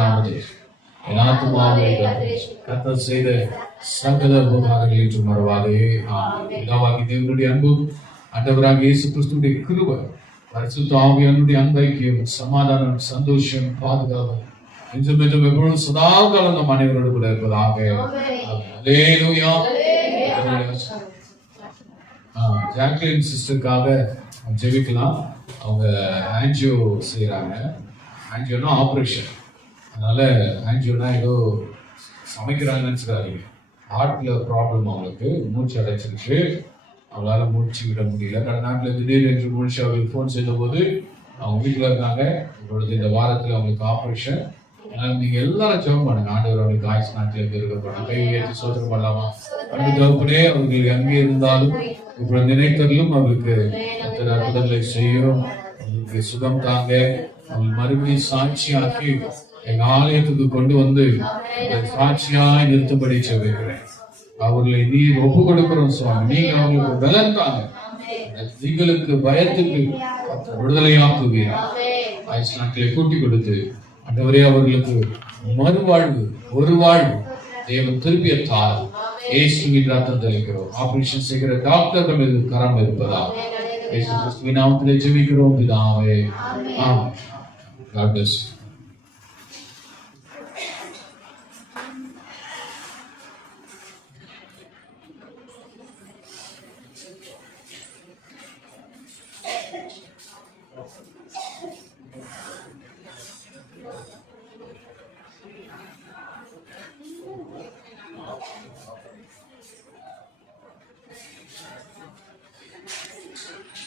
நாமதே என் ஆத்துமாவே கர்த்தர் செய்த சகல உபகாரங்கள் என்று மறவாதே. பிதாவாகி தேவனுடைய அன்பு, ஆண்டவராக இயேசு கிறிஸ்துவின் கிருபை, பரிசுத்த ஆவியானவருடைய அன்பைக்கியம், சமாதானம், சந்தோஷம், பாதுகாப்பு என்றும் என்றும் எப்பொழுதும் சதா காலம் நம் அனைவரோடு கூட இருப்பதாக. அல்லேலூயா. ஜாக்லின் சிஸ்டருக்காக ஜெபிக்கலாம். அவங்க ஆன்ஜியோ செய்யறாங்க. ஆன்ஜியோனா ஆப்ரேஷன். அதனால ஆன்ஜியோனா ஏதோ சமைக்கிறாங்கன்னு நினைச்சுக்காதீங்க. ஹார்ட்ல ப்ராப்ளம், அவங்களுக்கு மூச்சு அடைச்சிருக்கு, அவங்களால மூச்சு விட முடியல. கடந்த நாட்டில் திடீரென்று மூச்சு அவங்களுக்கு ஃபோன் செய்த போது அவங்க வீட்டில் இருக்காங்க. இப்பொழுது இந்த வாரத்தில் அவங்களுக்கு ஆப்ரேஷன். அதனால நீங்க எல்லாரும் ஜெபம் பண்ணுங்க. ஆண்டவர் அவங்களுக்கு ஆயுஷ் நாட்டில் இருக்கப்படும். கை உயர்த்தி சோதனை பண்ணலாமா? அந்த தகப்பனே, அவர்கள் எங்கே இருந்தாலும் இப்பொழுது நினைத்ததிலும் அவர்களுக்கு அற்புதங்களை செய்யும். அவர்களுக்கு சுகம் தாங்க, அவர்கள் மறுபடியும் சாட்சியாக்கி எங்க ஆலயத்துக்கு கொண்டு வந்து சாட்சியாய் நிறுத்தபடி செய்கிறேன். அவர்களை நீர் ஒப்பு கொடுக்கிறோம் சுவாமி. நீங்க அவங்களுக்கு பலன் தாங்க. நீங்களுக்கு பயத்துக்கு விடுதலையாக்குவீர். ஆயுஷ் நாட்களை கூட்டி கொடுத்து ஆண்டவரே, அவர்களுக்கு மறுவாழ்வு, ஒரு வாழ்வு தேவன் திருப்பிய தாள் இயேசுவின் ரத்தம் தெளிக்கிறோம். ஆபரேஷன் செய்கிற டாக்டர்கள் மீது கரம் இருப்பதா இயேசு கிறிஸ்துவின் நாமத்திலே ஜெபிக்கிறோம் பிதாவே. ஆமென். God bless you.